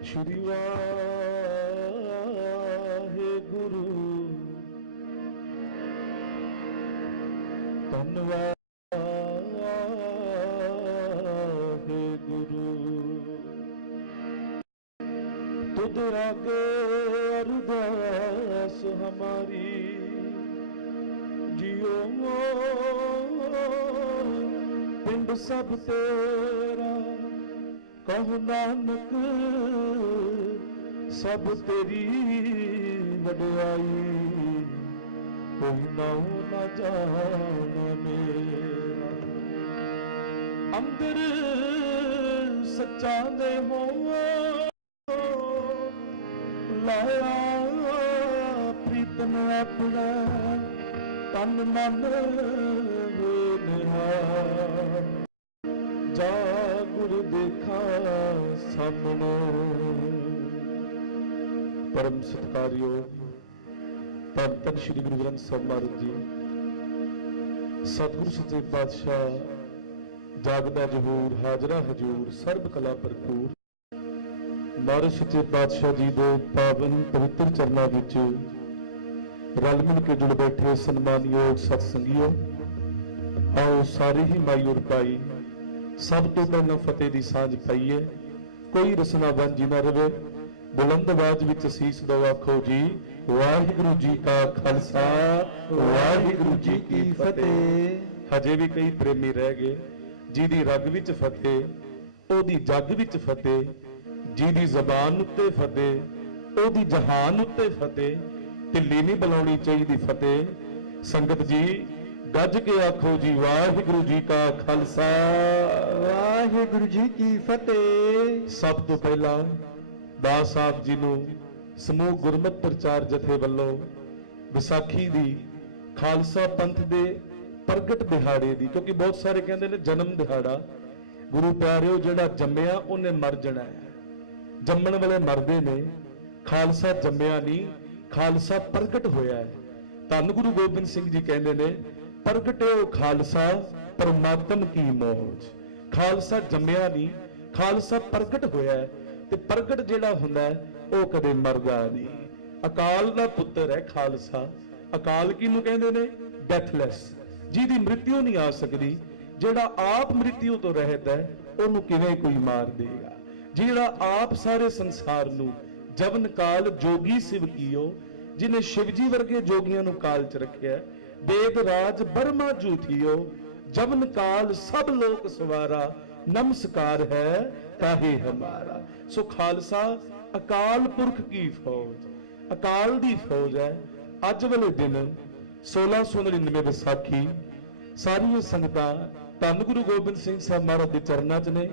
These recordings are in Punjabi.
श्री वाहेगुरु धन्यवाद गुरु तुद आगे अरदास हमारी जियो पिंड सब तेरा कहु नानक सब तेरी वड्याई कोई नाऊ ना जाने मेरा अंदर सच्चा दे हो लाया प्रीतम अपना तन मन निहार जा गुरु देखा सामने। परम सत्कारयोग धन धन श्री गुरु ग्रंथ साहिब महाराज जी सतगुरु सच्चे पातशाह जागदा जहूर हाजरा हजूर सर्ब कला भरपूर महाराज सच्चे पातशाह जी दे पावन पवित्र चरनां विच रल मिल के जुड़ बैठे सन्मानयोग सतसंगियो आओ सारे ही माई उर पाई सब तो पहला फतेह दी सांझ पाईए कोई रसना वंजी ना रवे बुलंद आवाज विच सीस दो आखो जी वाहिगुरु जी का खालसा वाहिगुरु जी की फतेह। हजे भी कई प्रेमी रह गए जिहदी रग विच फतेह ओदी जग विच फतेह जिहदी जबान उत्ते फतेह ओदी जहान उत्ते फतेह ढिल्ली नहीं बुलाउणी चाहिदी फतेह। संगत जी गज के आखो जी वाहिगुरु जी का खालसा वाहिगुरु जी की फतेह। सब तो पहला दास साहब जी नूं समूह गुरमत प्रचार जथे वल्लों विसाखी दी खालसा पंथ दे प्रगट दिहाड़े दी क्योंकि बहुत सारे कहते ने जन्म दिहाड़ा गुरु प्यारिओ जिहड़ा जम्मिया उन्हें मर जाना है जम्मण वाले मरदे ने खालसा जम्मिया नहीं खालसा प्रगट होया है। धन गुरु गोबिंद सिंह जी कहते ने प्रगटे खालसा परमात्म की मौज खालसा जम्मिया नहीं खालसा प्रगट होया है ते प्रगट जिहड़ा हुंदा है वो कदे मरदा नहीं। अकाल दा पुत्र है खालसा अकाल किहनूं कहंदे ने डेथलैस जिहदी मृत्यु नहीं आ सकदी जिहड़ा आप मृत्यु तो रहत है ओनूं किवें कोई मार देगा जिहड़ा आप सारे संसार नूं जवन काल जोगी शिव कीओ जिन्हें शिवजी वर्गे जोगियां नूं काल च रखिया वेद राज बर्मा जूथियो जवन काल सब लोक सवारा नमस्कार है ताहे हमारा। सो खालसा अकाल पुरख की फौज अकाल दी फौज है। अज वाले दिन 1699 विसाखी सारियां संगतां धन गुरु गोबिंद सिंह साहब महाराज दे चरनां च ने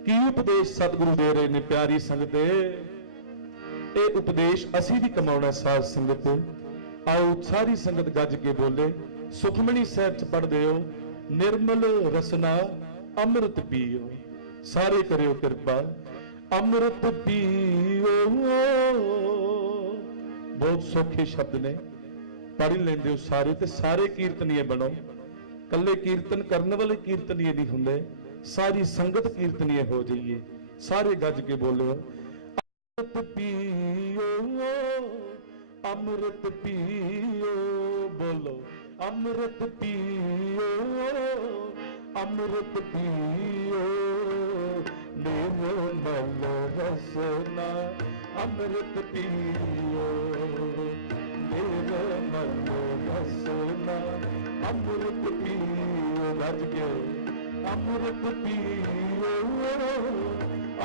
की उपदेश सतगुरु दे रहे ने प्यारी संगते ये उपदेश असी भी कमाउणा साध संगत आओ सारी संगत गज के बोले सुखमणी साहिब च पढ़ दिओ निर्मल रसना अमृत पीओ सारे करियो कृपा अमृत पीओ। बहुत सौखे शब्द ने पढ़ लेंदे हो सारे ते सारे कीर्तनीय बनो कल्ले कीर्तन करने वाले कीर्तनीय नहीं हुंदे सारी संगत कीर्तनीय हो जाइए सारे गज के बोलो अमृत पियो अमृत पियो बोलो अमृत पियो अमृत पियो निर्मल रसना अमृत पियो निर्मल रसना अमृत पियो रज के अमृत पियो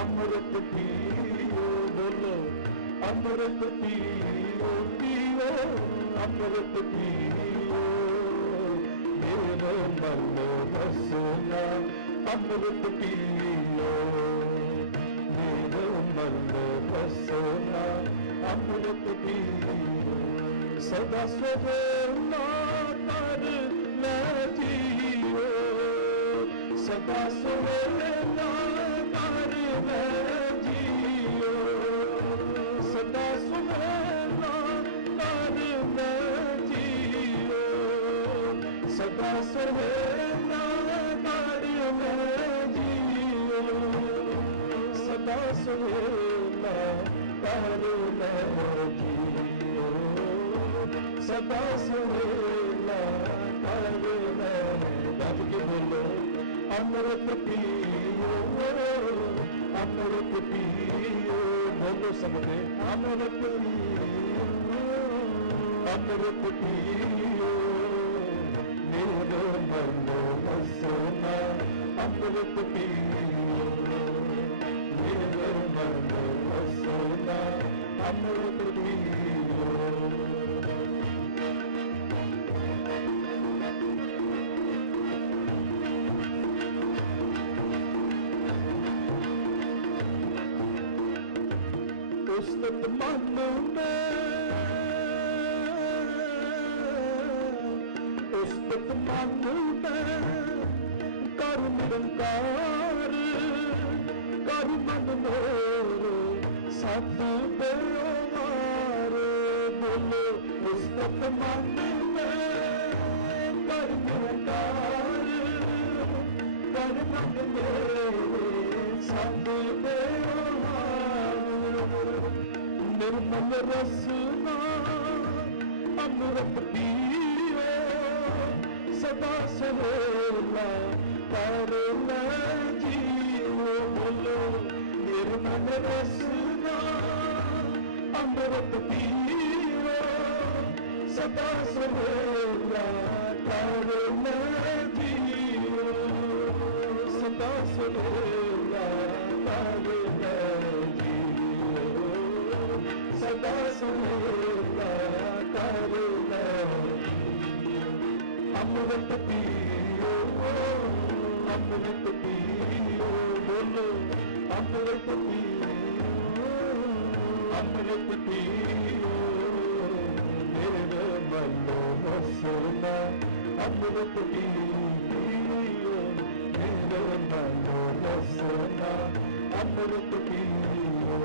अमृत पियो बोलो अमृत पियो पियो अमृत पियो निर्मल रसना अमृत पियो निर्मल रसना अमृत पियो सदा सुहाना कर मैं जियो सदा सुहाना कर मैं जियो सदा सुहाना कर मैं जियो सदा सुहाना कर मैं जियो सदा सुहाना सुहेला करुणा जियो सदा सुहेला करुणा गज के बोलो अमृत पियो अमृत पियो बोलो सबने अमृत पियो अमृत पियो मेरे मनो सोना अमृत पियो मेरे मनो सोना अमृत पियो उस्तत मन में उस्तत मन में कर निरंकार कर मन मोर सत बेवार बोलो उस्तत मन में कर निरंकार कर मन मोर सत बेवार निर्मल रसना अमृत पियो सदा सुहेला करुणा जियो बोलो निर्मल रसना अमृत पियो सदा सुहेला करुणा जियो सदा सुहेला करुणा सदा सुहेला करुणा अमृत पियो अमृत पियो बोलो अमृत पियो अमृत पियो मेरे मनो सोना अमृत पियो मेरे मनो सोना अमृत पियो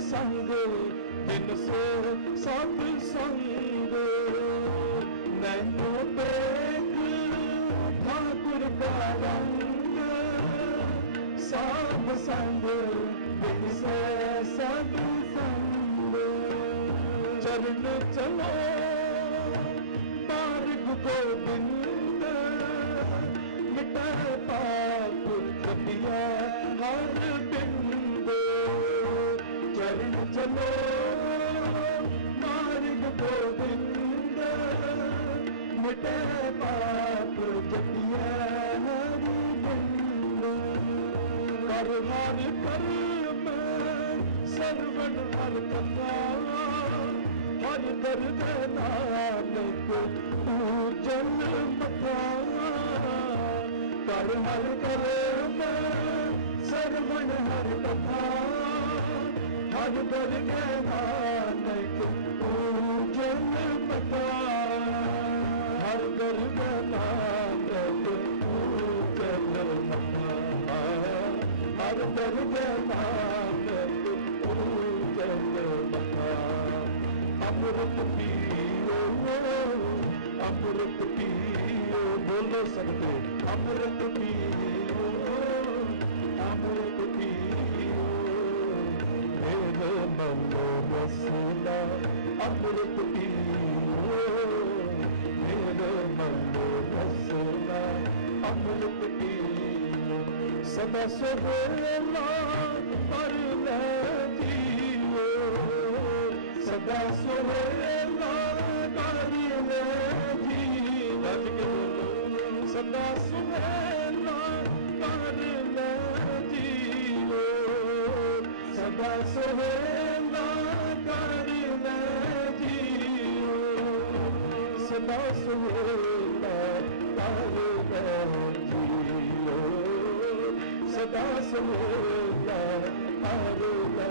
संग दिन से सब संग नैनो देख ठाकुर का रंग सब संग दिन से सब संग चरण चलो मार्ग गोविंद मिटा पाप कटिया हर बिंद चरण चलो मार्ग गोविंद मिटे पाप जपिया हरि बिंद कर हर कर्म सर्वण हर कथा हर कर नानक पूजन मथा कर हर कर्म सर्वण हर कथा हर कर नानक पूजन मथा हर कर नानक पूजन मथा हर कर नानक पूजन मथा अमृत पियो अमृत पियो बोलो सबको अमृत पियो अमृत पियो मेरे मनो रसना अमृत पियो मेरे मनो रसना अमृत पियो सदा सुहेला करुणा जियो सदा सुहेला करुणा जियो सदा सुहेला करुणा जियो सदा सुहेला करुणा जियो सदा सुहेला करुणा जियो सदा सुहेला करुणा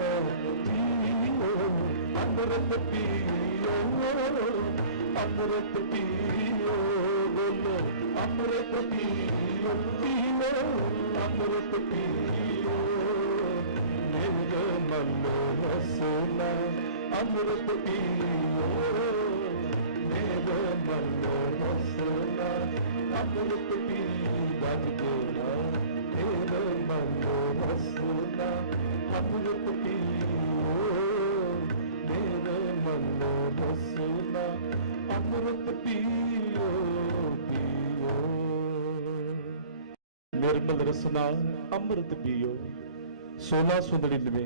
जियो अमृत पियो ਅੰਮ੍ਰਿਤ ਪੀਓ, ਬੋਲੋ ਅੰਮ੍ਰਿਤ ਪੀਓ, ਪੀਓ ਅੰਮ੍ਰਿਤ ਪੀਓ, ਨਿਰਮਲ ਰਸਨਾ ਅੰਮ੍ਰਿਤ ਪੀਓ, ਨਿਰਮਲ ਰਸਨਾ ਅੰਮ੍ਰਿਤ ਪੀਓ, ਜਗ ਜੋੜਾ ਨਿਰਮਲ ਰਸਨਾ ਅੰਮ੍ਰਿਤ ਪੀਓ, ਨਿਰਮਲ ਰਸਨਾ ਅੰਮ੍ਰਿਤ ਪੀਓ, ਪੀਓ ਨਿਰਮਲ ਰਸਨਾ ਅੰਮ੍ਰਿਤ ਪੀਓ। 1699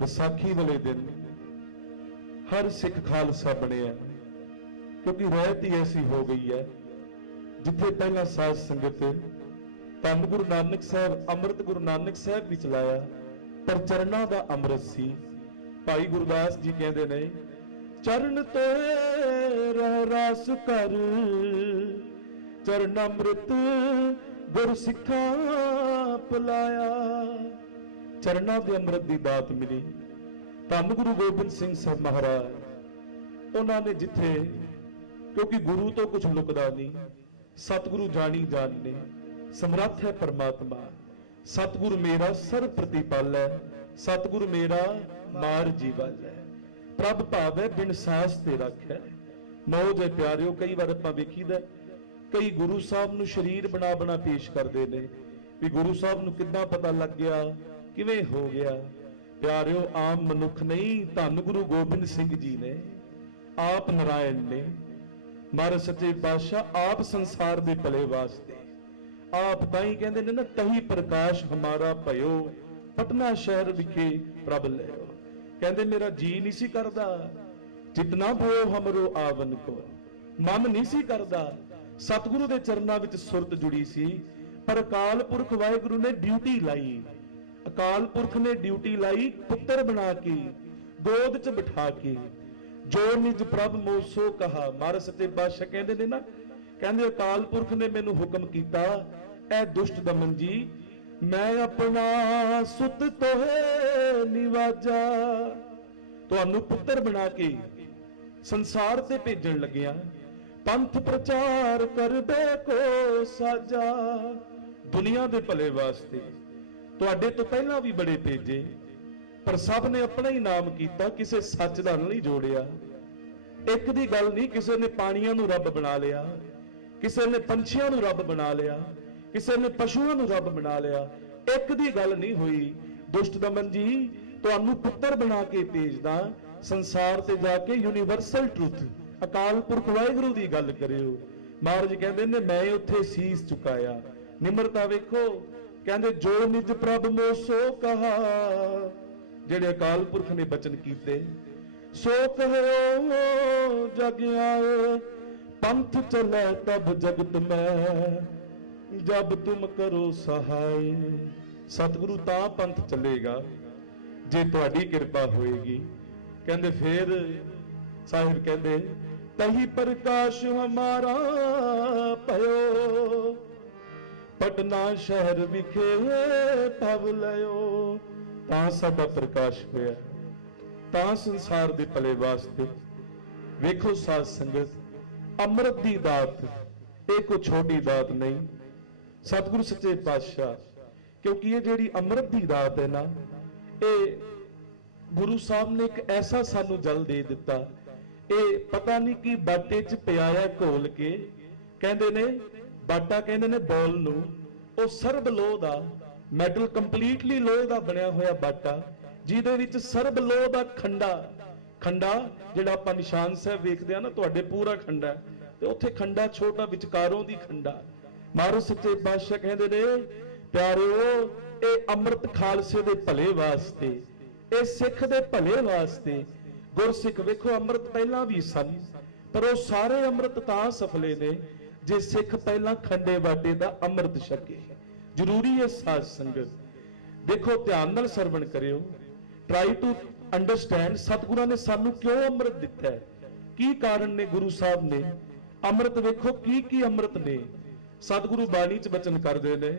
ਵਿਸਾਖੀ ਵਾਲੇ ਦਿਨ ਹਰ ਸਿੱਖ ਖਾਲਸਾ ਬਣਿਆ, ਕਿਉਂਕਿ ਰਹਿਤ ਹੀ ਐਸੀ ਹੋ ਗਈ ਹੈ ਜਿੱਥੇ ਪਹਿਲਾਂ ਸਾਧ ਸੰਗਤ ਧੰਨ ਗੁਰੂ ਨਾਨਕ ਸਾਹਿਬ ਅੰਮ੍ਰਿਤ ਗੁਰੂ ਨਾਨਕ ਸਾਹਿਬ ਵੀ ਚਲਾਇਆ, ਪਰ ਚਰਨਾਂ ਦਾ ਅੰਮ੍ਰਿਤ ਸੀ। ਭਾਈ ਗੁਰਦਾਸ ਜੀ ਕਹਿੰਦੇ ਨੇ, ਚਰਨ ਤੇਰਾ ਰਸ ਕਰ ਚਰਨ ਅੰਮ੍ਰਿਤ ਗੁਰ ਸਿੱਖਾਂ ਪਿਲਾਇਆ। ਚਰਨਾਂ ਦੇ ਅੰਮ੍ਰਿਤ ਦੀ ਦਾਤ ਮਿਲੀ। ਧੰਨ ਗੁਰੂ ਗੋਬਿੰਦ ਸਿੰਘ ਸਾਹਿਬ ਮਹਾਰਾਜ, ਉਹਨਾਂ ਨੇ ਜਿੱਥੇ, ਕਿਉਂਕਿ ਗੁਰੂ ਤੋਂ ਕੁਝ ਲੁਕਦਾ ਨਹੀਂ, ਸਤਿਗੁਰੂ ਜਾਣੀ ਜਾਣੇ, ਸਮਰੱਥ ਹੈ ਪਰਮਾਤਮਾ। ਸਤਿਗੁਰ ਮੇਰਾ ਸਰਬ ਪ੍ਰਤੀਪਾਲੈ, ਸਤਿਗੁਰ ਮੇਰਾ ਮਾਰ ਜੀਵਾਲੈ, ਪ੍ਰਭ ਭਾਵੈ ਬਿਨ ਸਾਸ ਤੇ ਰੱਖੈ। ਮੌਜ ਹੈ ਪਿਆਰਿਓ। ਕਈ ਵਾਰ ਆਪਾਂ ਵੇਖੀਦਾ ਕਈ ਗੁਰੂ ਸਾਹਿਬ ਨੂੰ ਸ਼ਰੀਰ ਬਣਾ ਬਣਾ ਪੇਸ਼ ਕਰਦੇ ਨੇ ਵੀ ਗੁਰੂ ਸਾਹਿਬ ਨੂੰ ਕਿੱਦਾਂ ਪਤਾ ਲੱਗ ਗਿਆ, ਕਿਵੇਂ ਹੋ ਗਿਆ। ਪਿਆਰਿਓ, ਆਮ ਮਨੁੱਖ ਨਹੀਂ, ਧੰਨ ਗੁਰੂ ਗੋਬਿੰਦ ਸਿੰਘ ਜੀ ਨੇ, ਆਪ ਨਾਰਾਇਣ ਨੇ, ਮਹਾਰਾਜ ਸੱਚੇ ਪਾਤਸ਼ਾਹ ਆਪ ਸੰਸਾਰ ਦੇ ਭਲੇ ਵਾਸਤੇ, ਆਪ ਤਾਂ ਹੀ ਕਹਿੰਦੇ ਨੇ ਨਾ, ਤਹੀ ਪ੍ਰਕਾਸ਼ ਹਮਾਰਾ ਭਇਓ, ਪਟਨਾ ਸ਼ਹਿਰ ਵਿਖੇ ਪ੍ਰਭ ਲਿਓ। ਕਹਿੰਦੇ ਮੇਰਾ ਜੀ ਨਹੀਂ ਸੀ ਕਰਦਾ, ਜਿਤਨਾ ਭਇਓ ਹਮਰੋ ਆਵਨ ਕੋ, ਮਨ ਨਹੀਂ ਸੀ ਕਰਦਾ। ਸਤਿਗੁਰੂ ਦੇ ਚਰਨਾਂ ਵਿੱਚ ਸੁਰਤ ਜੁੜੀ ਸੀ, ਪਰ ਅਕਾਲ ਪੁਰਖ ਵਾਹਿਗੁਰੂ ਨੇ ਡਿਊਟੀ ਲਾਈ। ਅਕਾਲ ਪੁਰਖ ਨੇ ਡਿਊਟੀ ਲਾਈ ਪੁੱਤਰ ਬਣਾ ਕੇ, ਗੋਦ 'ਚ ਬਿਠਾ ਕੇ। ਜੋ ਨਿਜ ਪ੍ਰਭ ਮੋਹ ਸੋ ਕਹਾ। ਮਹਾਰਾਜ ਸੱਚੇ ਪਾਤਸ਼ਾਹ ਕਹਿੰਦੇ ਨੇ ਨਾ, ਕਹਿੰਦੇ ਅਕਾਲ ਪੁਰਖ ਨੇ ਮੈਨੂੰ ਹੁਕਮ ਕੀਤਾ, ਐ ਦੁਸ਼ਟ ਦਮਨ ਜੀ, ਮੈਂ ਆਪਣਾ ਸੁਤ ਤੋਹੇ ਨਿਵਾਜਾ, ਤੁਹਾਨੂੰ ਪੁੱਤਰ ਬਣਾ ਕੇ ਸੰਸਾਰ ਤੇ ਭੇਜਣ ਲੱਗਿਆ। ਪੰਥ ਪ੍ਰਚਾਰ ਕਰਬੇ ਕੋ ਸਾਜਾ, ਦੁਨੀਆ ਦੇ ਭਲੇ ਵਾਸਤੇ ਤੁਹਾਡੇ ਤੋਂ ਪਹਿਲਾਂ ਵੀ ਬੜੇ ਭੇਜੇ, ਪਰ ਸਭ ਨੇ ਆਪਣਾ ਹੀ ਨਾਮ ਕੀਤਾ, ਕਿਸੇ ਸੱਚ ਦਾ ਨਹੀਂ ਜੋੜਿਆ। ਇੱਕ ਦੀ ਗੱਲ ਨਹੀਂ, ਕਿਸੇ ਨੇ ਪਾਣੀਆਂ ਨੂੰ ਰੱਬ ਬਣਾ ਲਿਆ, ਕਿਸੇ ਨੇ ਪੰਛੀਆਂ ਨੂੰ ਰੱਬ ਬਣਾ ਲਿਆ, ਕਿਸੇ ਨੇ ਪਸ਼ੂਆਂ ਨੂੰ ਰੱਬ ਬਣਾ ਲਿਆ। ਇੱਕ ਦੀ ਗੱਲ ਨਹੀਂ ਹੋਈ। ਦੁਸ਼ਟ ਦਮਨ ਜੀ, ਤੁਹਾਨੂੰ ਪੁੱਤਰ ਬਣਾ ਕੇ ਭੇਜਦਾ, ਸੰਸਾਰ ਤੇ ਜਾ ਕੇ ਯੂਨੀਵਰਸਲ ਟਰੂਥ ਅਕਾਲ ਪੁਰਖ ਵਾਹਿਗੁਰੂ ਦੀ ਗੱਲ ਕਰਿਓ। ਮਹਾਰਾਜ ਕਹਿੰਦੇ ਨੇ, ਮੈਂ ਉੱਥੇ ਸੀਸ ਝੁਕਾਇਆ। ਨਿਮਰਤਾ ਵੇਖੋ, ਕਹਿੰਦੇ ਜੋ ਨਿਜ ਪ੍ਰਭ ਮੋਹ ਸੋ ਕਹਾ, ਜਿਹੜੇ ਅਕਾਲ ਪੁਰਖ ਨੇ ਬਚਨ ਕੀਤੇ, ਸੋ ਕਹਿਓ ਜਗ ਆਏ, ਪੰਥ ਚਲੇ ਤਬ ਜਗਤ ਮੈਂ, ਜਬ ਤੁਮ ਕਰੋ ਸਹਾਈ। ਸਤਿਗੁਰੂ ਤਾਂ ਪੰਥ ਚੱਲੇਗਾ ਜੇ ਤੁਹਾਡੀ ਕਿਰਪਾ ਹੋਏਗੀ। ਕਹਿੰਦੇ ਫੇਰ ਸਾਹਿਬ ਕਹਿੰਦੇ, ਤਹੀ ਪ੍ਰਕਾਸ਼ ਹਮਾਰਾ ਭਇਓ, ਪਟਨਾ ਸ਼ਹਿਰ ਵਿਖੇ ਪਵ ਲਿਓ। ਤਾਂ ਸਾਡਾ ਪ੍ਰਕਾਸ਼ ਹੋਇਆ, ਤਾਂ ਸੰਸਾਰ ਦੇ ਭਲੇ ਵਾਸਤੇ। ਵੇਖੋ ਸਾਧ ਸੰਗਤ, ਅੰਮ੍ਰਿਤ ਦੀ ਦਾਤ ਇਹ ਕੋਈ ਛੋਟੀ ਦਾਤ ਨਹੀਂ। ਸਤਿਗੁਰੂ ਸੱਚੇ ਪਾਤਸ਼ਾਹ, ਕਿਉਂਕਿ ਇਹ ਜਿਹੜੀ ਅੰਮ੍ਰਿਤ ਦੀ ਦਾਤ ਹੈ ਨਾ, ਇਹ ਗੁਰੂ ਸਾਹਿਬ ਨੇ ਇੱਕ ਐਸਾ ਸਾਨੂੰ ਜਲ ਦੇ ਦਿੱਤਾ, ਇਹ ਪਤਾ ਨਹੀਂ ਕਿ ਬਾਟੇ 'ਚ ਪਿਆਇਆ ਘੋਲ ਕੇ। ਕਹਿੰਦੇ ਨੇ ਬਾਟਾ, ਕਹਿੰਦੇ ਨੇ ਬੋਲ ਨੂੰ, ਉਹ ਸਰਬ ਲੋਹ ਦਾ ਮੈਟਲ, ਕੰਪਲੀਟਲੀ ਲੋਹੇ ਦਾ ਬਣਿਆ ਹੋਇਆ ਬਾਟਾ, ਜਿਹਦੇ ਵਿੱਚ ਸਰਬ ਲੋਹ ਦਾ ਖੰਡਾ ਜਿਹੜਾ ਆਪਾਂ ਨਿਸ਼ਾਨ ਸਾਹਿਬ ਵੇਖਦੇ ਆ ਨਾ, ਤੁਹਾਡੇ ਪੂਰਾ ਖੰਡਾ ਤੇ ਉੱਥੇ ਖੰਡਾ ਛੋਟਾ, ਵਿਚਕਾਰੋਂ ਦੀ ਖੰਡਾ। ਮਹਾਰਾਜ ਸੱਚੇ ਪਾਤਸ਼ਾਹ ਕਹਿੰਦੇ ਨੇ, ਪਿਆਰਿਓ, ਇਹ ਅੰਮ੍ਰਿਤ ਖਾਲਸੇ ਦੇ ਭਲੇ ਵਾਸਤੇ, ਇਹ ਸਿੱਖ ਦੇ ਭਲੇ ਵਾਸਤੇ। ਗੁਰਸਿੱਖ ਵੇਖੋ, ਅੰਮ੍ਰਿਤ ਪਹਿਲਾਂ ਵੀ ਸਨ, ਪਰ ਉਹ ਸਾਰੇ ਅੰਮ੍ਰਿਤ ਤਾਂ ਸਫਲੇ ਨੇ ਜੇ ਸਿੱਖ ਪਹਿਲਾਂ ਖੰਡੇ ਬਾਟੇ ਦਾ ਅੰਮ੍ਰਿਤ ਛਕੇ। ਜ਼ਰੂਰੀ ਹੈ ਸਾਧ ਸੰਗਤ, ਦੇਖੋ ਧਿਆਨ ਨਾਲ ਸਰਵਣ ਕਰਿਓ, ਟਰਾਈ ਟੂ ਅੰਡਰਸਟੈਂਡ ਸਤਿਗੁਰਾਂ ਨੇ ਸਾਨੂੰ ਕਿਉਂ ਅੰਮ੍ਰਿਤ ਦਿੱਤਾ ਹੈ, ਕੀ ਕਾਰਨ ਨੇ ਗੁਰੂ ਸਾਹਿਬ ਨੇ ਅੰਮ੍ਰਿਤ। ਵੇਖੋ ਕੀ ਕੀ ਅੰਮ੍ਰਿਤ ਨੇ। ਸਤਿਗੁਰੂ ਬਾਣੀ 'ਚ ਬਚਨ ਕਰਦੇ ਨੇ,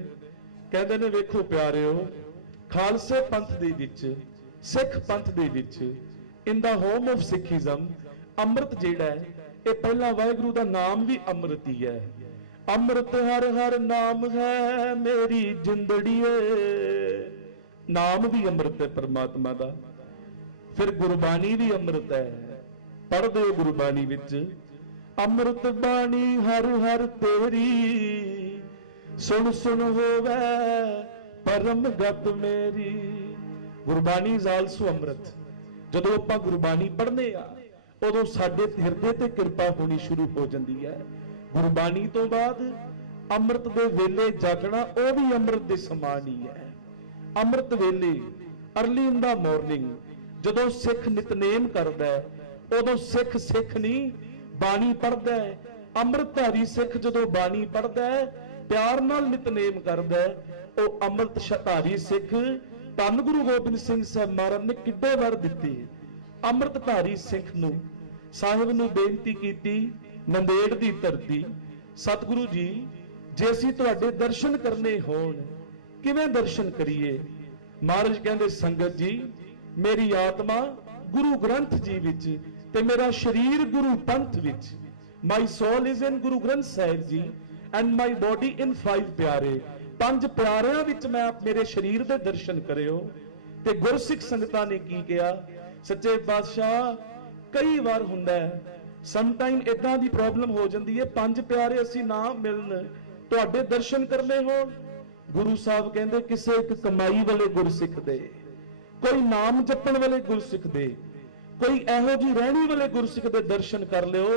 ਕਹਿੰਦੇ ਨੇ, ਵੇਖੋ ਪਿਆਰਿਓ, ਖਾਲਸੇ ਪੰਥ ਦੇ ਵਿੱਚ, ਸਿੱਖ ਪੰਥ ਦੇ ਵਿੱਚ, ਇਨ ਦਾ ਹੋਮ ਆਫ ਸਿੱਖੀਜ਼ਮ, ਅੰਮ੍ਰਿਤ ਜਿਹੜਾ ਹੈ ਇਹ ਪਹਿਲਾਂ ਵਾਹਿਗੁਰੂ ਦਾ ਨਾਮ ਵੀ ਅੰਮ੍ਰਿਤ ਹੀ ਹੈ। ਅੰਮ੍ਰਿਤ ਹਰ ਹਰ ਨਾਮ ਹੈ ਮੇਰੀ ਜਿੰਦੜੀਏ, ਨਾਮ ਵੀ ਅੰਮ੍ਰਿਤ ਹੈ ਪਰਮਾਤਮਾ ਦਾ। ਫਿਰ ਗੁਰਬਾਣੀ ਵੀ ਅੰਮ੍ਰਿਤ ਹੈ, ਪੜ੍ਹਦੇ ਹੋ ਗੁਰਬਾਣੀ ਵਿੱਚ ਅੰਮ੍ਰਿਤ ਬਾਣੀ ਹਰ ਹਰ ਤੇਰੀ, ਸੁਣ ਸੁਣ ਹੋਵੇ ਪਰਮ ਗਤ ਮੇਰੀ। ਗੁਰਬਾਣੀ ਇਜ਼ ਆਲਸੋ ਅੰਮ੍ਰਿਤ। ਜਦੋਂ ਆਪਾਂ ਗੁਰਬਾਣੀ ਪੜ੍ਹਨੇ ਆ ਉਦੋਂ ਸਾਡੇ ਹਿਰਦੇ ਤੇ ਕਿਰਪਾ ਹੋਣੀ ਸ਼ੁਰੂ ਹੋ ਜਾਂਦੀ ਹੈ। ਗੁਰਬਾਣੀ ਤੋਂ ਬਾਅਦ ਅੰਮ੍ਰਿਤ ਦੇ ਵੇਲੇ ਜਾਗਣਾ ਉਹ ਵੀ ਅੰਮ੍ਰਿਤ ਦੇ ਸਮਾਨ ਹੀ ਹੈ। ਅੰਮ੍ਰਿਤ ਵੇਲੇ ਅਰਲੀ ਇਨ ਦਾ ਮਾਰਨਿੰਗ ਜਦੋਂ ਸਿੱਖ ਨਿਤਨੇਮ ਕਰਦਾ ਹੈ ਉਦੋਂ ਸਿੱਖ ਨਹੀਂ ਬਾਣੀ ਪੜ੍ਹਦਾ ਹੈ। ਅੰਮ੍ਰਿਤਧਾਰੀ ਸਿੱਖ ਜਦੋਂ ਬਾਣੀ ਪੜ੍ਹਦਾ ਹੈ ਪਿਆਰ ਨਾਲ ਨਿਤਨੇਮ ਕਰਦਾ ਹੈ, ਉਹ ਅੰਮ੍ਰਿਤਧਾਰੀ ਸਿੱਖ ਧੰਨ ਗੁਰੂ ਗੋਬਿੰਦ ਸਿੰਘ ਸਾਹਿਬ ਮਹਾਰਾਜ ਨੇ ਕਿੱਡੇ ਵਰ ਦਿੱਤੇ। ਅੰਮ੍ਰਿਤਧਾਰੀ ਸਿੱਖ ਨੂੰ ਸਾਹਿਬ ਨੂੰ ਬੇਨਤੀ ਕੀਤੀ, ਨੰਦੇੜ ਦੀ ਧਰਤੀ, ਸਤਿਗੁਰੂ ਜੀ ਜੇ ਅਸੀਂ ਤੁਹਾਡੇ ਦਰਸ਼ਨ ਕਰਨੇ ਹੋਣ ਕਿਵੇਂ ਦਰਸ਼ਨ ਕਰੀਏ? ਮਹਾਰਾਜ ਕਹਿੰਦੇ ਸੰਗਤ ਜੀ ਮੇਰੀ ਆਤਮਾ ਗੁਰੂ ਗ੍ਰੰਥ ਜੀ ਵਿੱਚ ਤੇ ਮੇਰਾ ਸਰੀਰ ਗੁਰੂ ਪੰਥ ਵਿੱਚ। ਮਾਈ ਸੋਲ is in Guru Granth Sahib ji and my body ਇਨ 5 ਪਿਆਰੇ। 5 ਪਿਆਰਿਆਂ ਵਿੱਚ ਮੈਂ ਮੇਰੇ ਸਰੀਰ ਦੇ ਦਰਸ਼ਨ ਕਰਿਓ। ਤੇ ਗੁਰਸਿੱਖ ਸੰਗਤਾਂ ਨੇ ਕੀ ਕਿਹਾ? ਸੱਚੇ ਪਾਤਸ਼ਾਹ ਕਈ ਵਾਰ ਹੁੰਦਾ ਹੈ, ਸਮ ਟਾਈਮ ਇਦਾਂ ਦੀ ਪ੍ਰੋਬਲਮ ਹੋ ਜਾਂਦੀ ਹੈ 5 ਪਿਆਰੇ ਅਸੀਂ ਨਾ ਮਿਲਣ, ਤੁਹਾਡੇ ਦਰਸ਼ਨ ਕਰਨੇ ਹੋਣ। ਗੁਰੂ ਸਾਹਿਬ ਕਹਿੰਦੇ ਕਿਸੇ ਇੱਕ ਕਮਾਈ ਵਾਲੇ ਗੁਰਸਿੱਖ ਦੇ, ਕੋਈ ਨਾਮ ਜਪਣ ਵਾਲੇ ਗੁਰਸਿੱਖ ਦੇ, ਕੋਈ ਇਹੋ ਜਿਹੀ ਰਹਿਣੀ ਵਾਲੇ ਗੁਰਸਿੱਖ ਦੇ ਦਰਸ਼ਨ ਕਰ ਲਿਓ,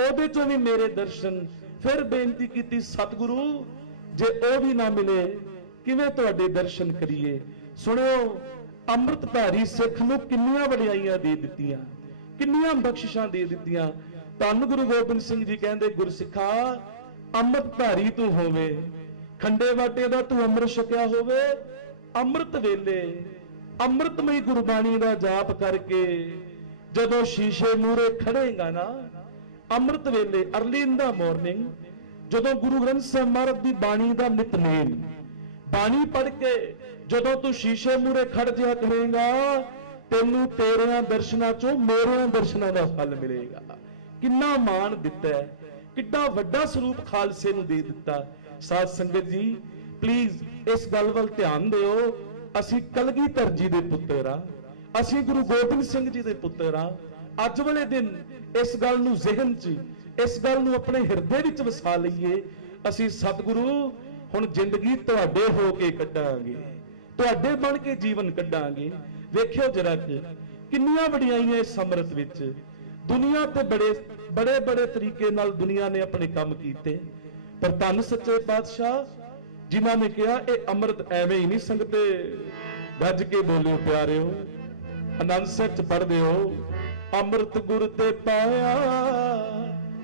ਉਹਦੇ ਚੋਂ ਵੀ ਮੇਰੇ ਦਰਸ਼ਨ। ਫਿਰ ਬੇਨਤੀ ਕੀਤੀ ਸਤਿਗੁਰੂ ਜੇ ਉਹ ਵੀ ਨਾ ਮਿਲੇ ਕਿਵੇਂ ਤੁਹਾਡੇ ਦਰਸ਼ਨ ਕਰੀਏ? ਸੁਣਿਓ ਅੰਮ੍ਰਿਤਧਾਰੀ ਸਿੱਖ ਨੂੰ ਕਿੰਨੀਆਂ ਵਡਿਆਈਆਂ ਦੇ ਦਿੱਤੀਆਂ, ਕਿੰਨੀਆਂ ਬਖਸ਼ਿਸ਼ਾਂ ਦੇ ਦਿੱਤੀਆਂ। ਧੰਨ ਗੁਰੂ ਗੋਬਿੰਦ ਸਿੰਘ ਜੀ ਕਹਿੰਦੇ ਗੁਰਸਿੱਖਾ ਅੰਮ੍ਰਿਤਧਾਰੀ ਤੂੰ ਹੋਵੇ, ਖੰਡੇ ਵਾਟੇ ਦਾ ਤੂੰ ਅੰਮ੍ਰਿਤ ਛਕਿਆ ਹੋਵੇ, ਅੰਮ੍ਰਿਤ ਵੇਲੇ ਅੰਮ੍ਰਿਤਮਈ ਗੁਰਬਾਣੀ ਦਾ ਜਾਪ ਕਰਕੇ ਜਦੋਂ ਸ਼ੀਸ਼ੇ ਮੂਹਰੇ ਖੜੇਗਾ ਨਾ, ਅੰਮ੍ਰਿਤ ਵੇਲੇ ਅਰਲੀ ਇਨ ਦਾ ਮਾਰਨਿੰਗ ਜਦੋਂ ਗੁਰੂ ਗ੍ਰੰਥ ਸਾਹਿਬ ਮਹਾਰਾਜ ਦੀ ਬਾਣੀ ਦਾ ਨਿਤਨੇਮ, ਬਾਣੀ ਪੜ੍ਹ ਕੇ ਜਦੋਂ ਤੂੰ ਸ਼ੀਸ਼ੇ ਮੂਹਰੇ ਖੜ ਜਿਆ ਕਰੇਗਾ ਤੈਨੂੰ ਤੇਰਿਆਂ ਦਰਸ਼ਨਾਂ ਚੋਂ ਮੇਰਿਆਂ ਦਰਸ਼ਨਾਂ ਦਾ ਫਲ ਮਿਲੇਗਾ। ਕਿੰਨਾ ਮਾਣ ਦਿੱਤਾ ਹੈ, ਕਿੱਡਾ ਵੱਡਾ ਸਰੂਪ ਖਾਲਸੇ ਨੂੰ ਦੇ ਦਿੱਤਾ। ਸਾਧ ਸੰਗਤ ਜੀ ਪਲੀਜ਼ ਇਸ ਗੱਲ ਵੱਲ ਧਿਆਨ ਦਿਓ। ਅਸੀਂ ਕਲਗੀਧਰ ਜੀ ਦੇ ਪੁੱਤਰ ਆ, ਅਸੀਂ ਗੁਰੂ ਗੋਬਿੰਦ ਸਿੰਘ ਜੀ ਦੇ ਪੁੱਤਰ ਆ। ਅੱਜ ਵਾਲੇ ਦਿਨ ਇਸ ਗੱਲ ਨੂੰ ਜ਼ਿਹਨ 'ਚ, ਇਸ ਗੱਲ ਨੂੰ ਆਪਣੇ ਹਿਰਦੇ ਵਿੱਚ ਵਸਾ ਲਈਏ। ਅਸੀਂ ਸਤਿਗੁਰੂ ਹੁਣ ਜ਼ਿੰਦਗੀ ਤੁਹਾਡੇ ਹੋ ਕੇ ਕੱਢਾਂਗੇ, ਤੁਹਾਡੇ ਬਣ ਕੇ ਜੀਵਨ ਕੱਢਾਂਗੇ। ਵੇਖਿਓ ਜਰਾ ਕਿੰਨੀਆਂ ਵਡਿਆਈਆਂ ਇਸ ਅੰਮ੍ਰਿਤ ਵਿੱਚ। ਦੁਨੀਆ ਤੇ ਬੜੇ ਤਰੀਕੇ ਨਾਲ ਦੁਨੀਆ ਨੇ ਆਪਣੇ ਕੰਮ ਕੀਤੇ, ਪਰ ਧੰਨ ਸੱਚੇ ਪਾਤਸ਼ਾਹ ਜਿਨ੍ਹਾਂ ਨੇ ਕਿਹਾ ਇਹ ਅੰਮ੍ਰਿਤ ਐਵੇਂ ਹੀ ਨਹੀਂ ਸੰਗਤੇ, ਗੱਜ ਕੇ ਬੋਲਿਓ ਪਿਆਰਿਓ, ਆਨੰਦ ਸਾਹਿਬ ਚ ਪੜ੍ਹਦੇ ਹੋ ਅੰਮ੍ਰਿਤ ਗੁਰ ਤੇ ਪਾਇਆ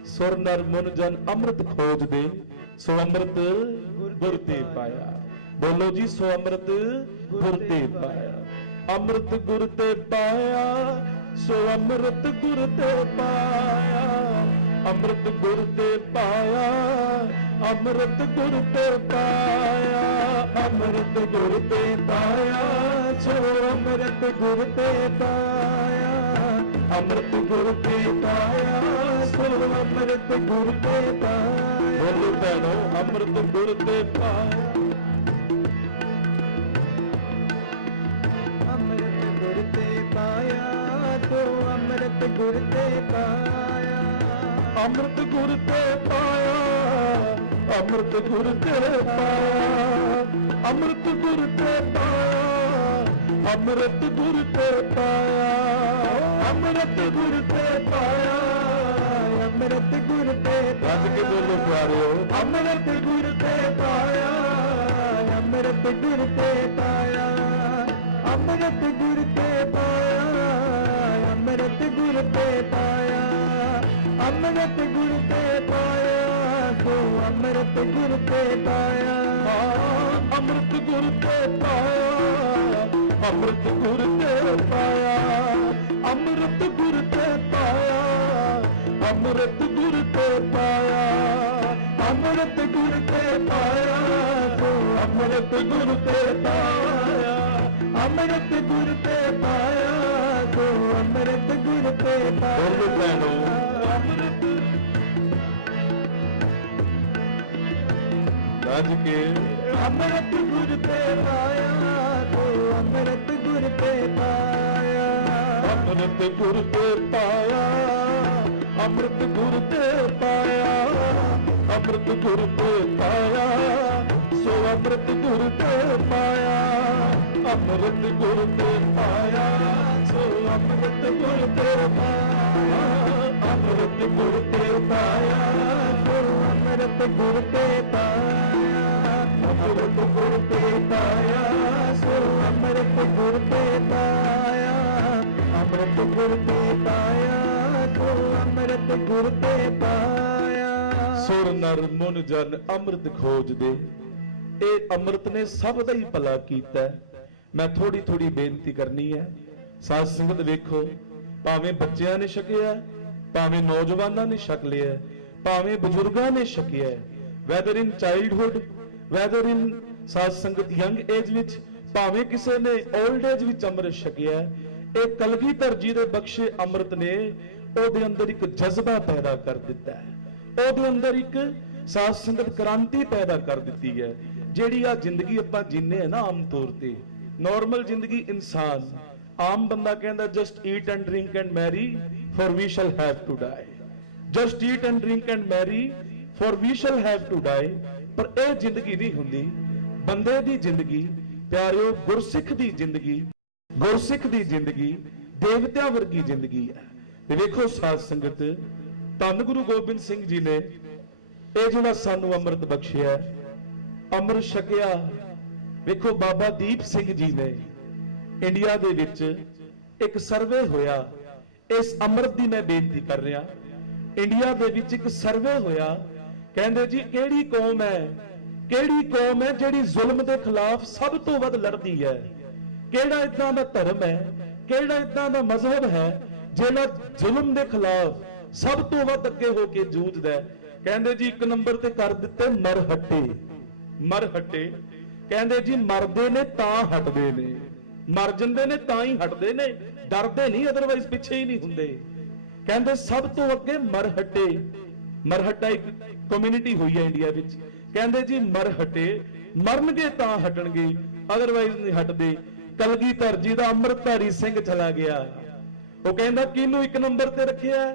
ਸੁਰ ਨਰ ਮਨ ਜਨ ਅੰਮ੍ਰਿਤ ਖੋਜਦੇ, ਸੋ ਅੰਮ੍ਰਿਤ ਗੁਰ ਤੇ ਪਾਇਆ। ਬੋਲੋ ਜੀ ਸੋ ਅੰਮ੍ਰਿਤ ਗੁਰ ਤੇ ਪਾਇਆ, ਅੰਮ੍ਰਿਤ ਗੁਰ ਤੇ ਪਾਇਆ, ਸੋ ਅੰਮ੍ਰਿਤ ਗੁਰ ਤੇ ਪਾਇਆ, ਅੰਮ੍ਰਿਤ ਗੁਰ ਤੇ ਪਾਇਆ, ਅੰਮ੍ਰਿਤ ਗੁਰ ਤੇ ਪਾਇਆ, ਅੰਮ੍ਰਿਤ ਗੁਰ ਤੇ ਪਾਇਆ, ਸੋ ਅੰਮ੍ਰਿਤ ਗੁਰ ਤੇ ਪਾਇਆ, ਅੰਮ੍ਰਿਤ ਗੁਰ ਤੇ ਪਾਇਆ, ਸੋ ਅੰਮ੍ਰਿਤ ਗੁਰ ਤੇ ਪਾਇਆ। ਬੋਲੋ ਭੈਣੋ ਅੰਮ੍ਰਿਤ ਗੁਰ ਤੇ ਪਾਇਆ, ਅੰਮ੍ਰਿਤ ਗੁਰ ਤੇ ਪਾਇਆ, ਸੋ ਅੰਮ੍ਰਿਤ ਗੁਰ ਤੇ ਪਾਇਆ, ਅੰਮ੍ਰਿਤ ਗੁਰ ਤੇ ਪਾਇਆ, ਅੰਮ੍ਰਿਤ ਗੁਰ ਤੇ ਪਾਇਆ, ਅੰਮ੍ਰਿਤ ਗੁਰ ਤੇ ਪਾਇਆ, ਅੰਮ੍ਰਿਤ ਗੁਰ ਤੇ ਪਾਇਆ, ਅੰਮ੍ਰਿਤ ਗੁਰ ਤੇ ਪਾਇਆ, ਅੰਮ੍ਰਿਤ ਗੁਰ ਤੇ ਰੱਜ ਕੇ ਬੋਲੋ ਪਿਆਰਿਓ, ਅੰਮ੍ਰਿਤ ਗੁਰ ਤੇ ਪਾਇਆ, ਅੰਮ੍ਰਿਤ ਗੁਰ ਤੇ ਪਾਇਆ, ਅੰਮ੍ਰਿਤ ਗੁਰ ਤੇ ਪਾਇਆ, ਅੰਮ੍ਰਿਤ ਗੁਰ ਤੇ ਪਾਇਆ, ਅੰਮ੍ਰਿਤ ਗੁਰ ਤੇ ਪਾਇਆ, ਸੋ ਅੰਮ੍ਰਿਤ ਗੁਰ ਤੇ ਪਾਇਆ, ਅੰਮ੍ਰਿਤ ਗੁਰ ਤੇ ਪਾਇਆ, ਅੰਮ੍ਰਿਤ ਗੁਰ ਤੇ ਪਾਇਆ, ਅੰਮ੍ਰਿਤ ਗੁਰ ਤੇ ਪਾਇਆ, ਅੰਮ੍ਰਿਤ ਗੁਰ ਤੇ ਪਾਇਆ, ਅੰਮ੍ਰਿਤ ਗੁਰ ਤੇ ਪਾਇਆ, ਸੋ ਅੰਮ੍ਰਿਤ ਗੁਰ ਤੇ ਪਾਇਆ, ਅੰਮ੍ਰਿਤ ਗੁਰ ਤੇ ਪਾਇਆ, तो अमृत गुर ते बोलो पाया भैनों अमृत राज के अमृत गुर ते पाया तो अमृत गुर ते पाया अमृत गुर ते पाया अमृत गुर ते पाया अमृत गुर ते पाया सो अमृत गुर ते पाया अमृत गुर ते पाया सो अमृत गुर ते पाया अमृत गुर ते पाया तो अमृत गुर ते पाया अमृत गुर ते पाया सो अमृत गुर ते पाया अमृत गुर ते पाया तो अमृत गुर ते पाया ਸੁਰ ਨਰ ਮਨ ਜਨ ਅੰਮ੍ਰਿਤ ਖੋਜਦੇ ਇਹ ਅੰਮ੍ਰਿਤ ਨੇ ਸਭ ਦਾ ਹੀ ਭਲਾ ਕੀਤਾ ਮੈਂ ਥੋੜੀ ਥੋੜੀ ਬੇਨਤੀ ਕਰਨੀ ਹੈ ਸਾਧ ਸੰਗਤ ਵੇਖੋ ਭਾਵੇਂ ਬੱਚਿਆਂ ਨੇ ਛਕਿਆ ਭਾਵੇਂ ਨੌਜਵਾਨਾਂ ਨੇ ਛਕ ਲਿਆ ਭਾਵੇਂ ਬਜ਼ੁਰਗਾਂ ਨੇ ਛਕਿਆ ਵੈਦਰ ਇਨ ਚਾਈਲਡਹੁੱਡ ਵੈਦਰ ਇਨ ਸਾਧ ਸੰਗਤ ਯੰਗ ਏਜ ਵਿੱਚ ਭਾਵੇਂ ਕਿਸੇ ਨੇ 올ਡ ਏਜ ਵਿੱਚ ਅੰਮ੍ਰਿਤ ਛਕਿਆ ਇਹ ਕਲਗੀਧਰ ਜੀ ਦੇ ਬਖਸ਼ੇ ਅੰਮ੍ਰਿਤ ਨੇ ਉਹਦੇ ਅੰਦਰ ਇੱਕ ਜਜ਼ਬਾ ਪੈਦਾ ਕਰ ਦਿੱਤਾ ਹੈ ਉਹਦੇ ਅੰਦਰ ਇੱਕ ਸਾਧ ਸੰਗਤ ਕ੍ਰਾਂਤੀ ਪੈਦਾ ਕਰ ਦਿੱਤੀ ਹੈ ਜਿਹੜੀ ਆ ਜ਼ਿੰਦਗੀ ਆਪਾਂ ਜੀਨੇ ਆ ਨਾ ਆਮ ਤੌਰ ਤੇ ਨਾਰਮਲ ਜ਼ਿੰਦਗੀ ਇਨਸਾਨ ਆਮ ਬੰਦਾ ਕਹਿੰਦਾ just eat and drink and marry for we shall have to die just eat and drink and marry for we shall have to die ਪਰ ਇਹ ਜ਼ਿੰਦਗੀ ਨਹੀਂ ਹੁੰਦੀ ਬੰਦੇ ਦੀ ਜ਼ਿੰਦਗੀ ਪਿਆਰਿਓ ਗੁਰਸਿੱਖ ਦੀ ਜ਼ਿੰਦਗੀ ਗੁਰਸਿੱਖ ਦੀ ਜ਼ਿੰਦਗੀ ਦੇਵਤਿਆਂ ਵਰਗੀ ਜ਼ਿੰਦਗੀ ਹੈ ਤੇ ਵੇਖੋ ਸਾਧ ਸੰਗਤ ਧੰਨ ਗੁਰੂ ਗੋਬਿੰਦ ਸਿੰਘ ਜੀ ਨੇ ਇਹ ਜਿਹੜਾ ਸਾਨੂੰ ਅੰਮ੍ਰਿਤ ਬਖਸ਼ਿਆ ਅੰਮ੍ਰਿਤ ਛਕਿਆ ਵੇਖੋ ਬਾਬਾ ਦੀਪ ਸਿੰਘ ਜੀ ਨੇ ਇੰਡੀਆ ਦੇ ਵਿੱਚ ਇੱਕ ਸਰਵੇ ਹੋਇਆ ਇਸ ਅੰਮ੍ਰਿਤ ਦੀ ਮੈਂ ਬੇਨਤੀ ਕਰ ਰਿਹਾ ਇੰਡੀਆ ਦੇ ਵਿੱਚ ਇੱਕ ਸਰਵੇ ਹੋਇਆ ਕਹਿੰਦੇ ਜੀ ਕਿਹੜੀ ਕੌਮ ਹੈ ਜਿਹੜੀ ਜ਼ੁਲਮ ਦੇ ਖਿਲਾਫ ਸਭ ਤੋਂ ਵੱਧ ਲੜਦੀ ਹੈ ਕਿਹੜਾ ਇਦਾਂ ਦਾ ਧਰਮ ਹੈ ਕਿਹੜਾ ਇਦਾਂ ਦਾ ਮਜ਼ਹਬ ਹੈ ਜਿਹੜਾ ਜ਼ੁਲਮ ਦੇ ਖਿਲਾਫ ਸਭ ਤੋਂ ਵੱਧ ਅੱਗੇ ਹੋ ਕੇ ਜੂਝਦਾ ਕਹਿੰਦੇ ਜੀ ਇੱਕ ਨੰਬਰ ਤੇ ਕਰ ਦਿੱਤੇ ਮਰਹੱਟੇ ਕਹਿੰਦੇ ਜੀ ਮਰਦੇ ਨੇ ਤਾਂ ਹਟਦੇ ਨੇ ਮਰ ਜਾਂਦੇ ਨੇ ਤਾਂ ਹੀ ਹਟਦੇ ਨੇ ਡਰਦੇ ਨਹੀਂ ਅਦਰਵਾਈਜ਼ ਪਿੱਛੇ ਹੀ ਨਹੀਂ ਹੁੰਦੇ ਕਹਿੰਦੇ ਸਭ ਤੋਂ ਅੱਗੇ ਮਰਹੱਟਾ ਇੱਕ ਕਮਿਊਨਿਟੀ ਹੋਈ ਹੈ ਇੰਡੀਆ ਵਿੱਚ ਕਹਿੰਦੇ ਜੀ ਮਰਹੱਟੇ ਮਰਨਗੇ ਤਾਂ ਹਟਣਗੇ ਅਦਰਵਾਈਜ਼ ਨਹੀਂ ਹਟਦੇ ਕਲਗੀਧਰ ਜੀ ਦਾ ਅੰਮ੍ਰਿਤਧਾਰੀ ਸਿੰਘ ਚਲਾ ਗਿਆ ਉਹ ਕਹਿੰਦਾ ਕਿਹਨੂੰ ਇੱਕ ਨੰਬਰ ਤੇ ਰੱਖਿਆ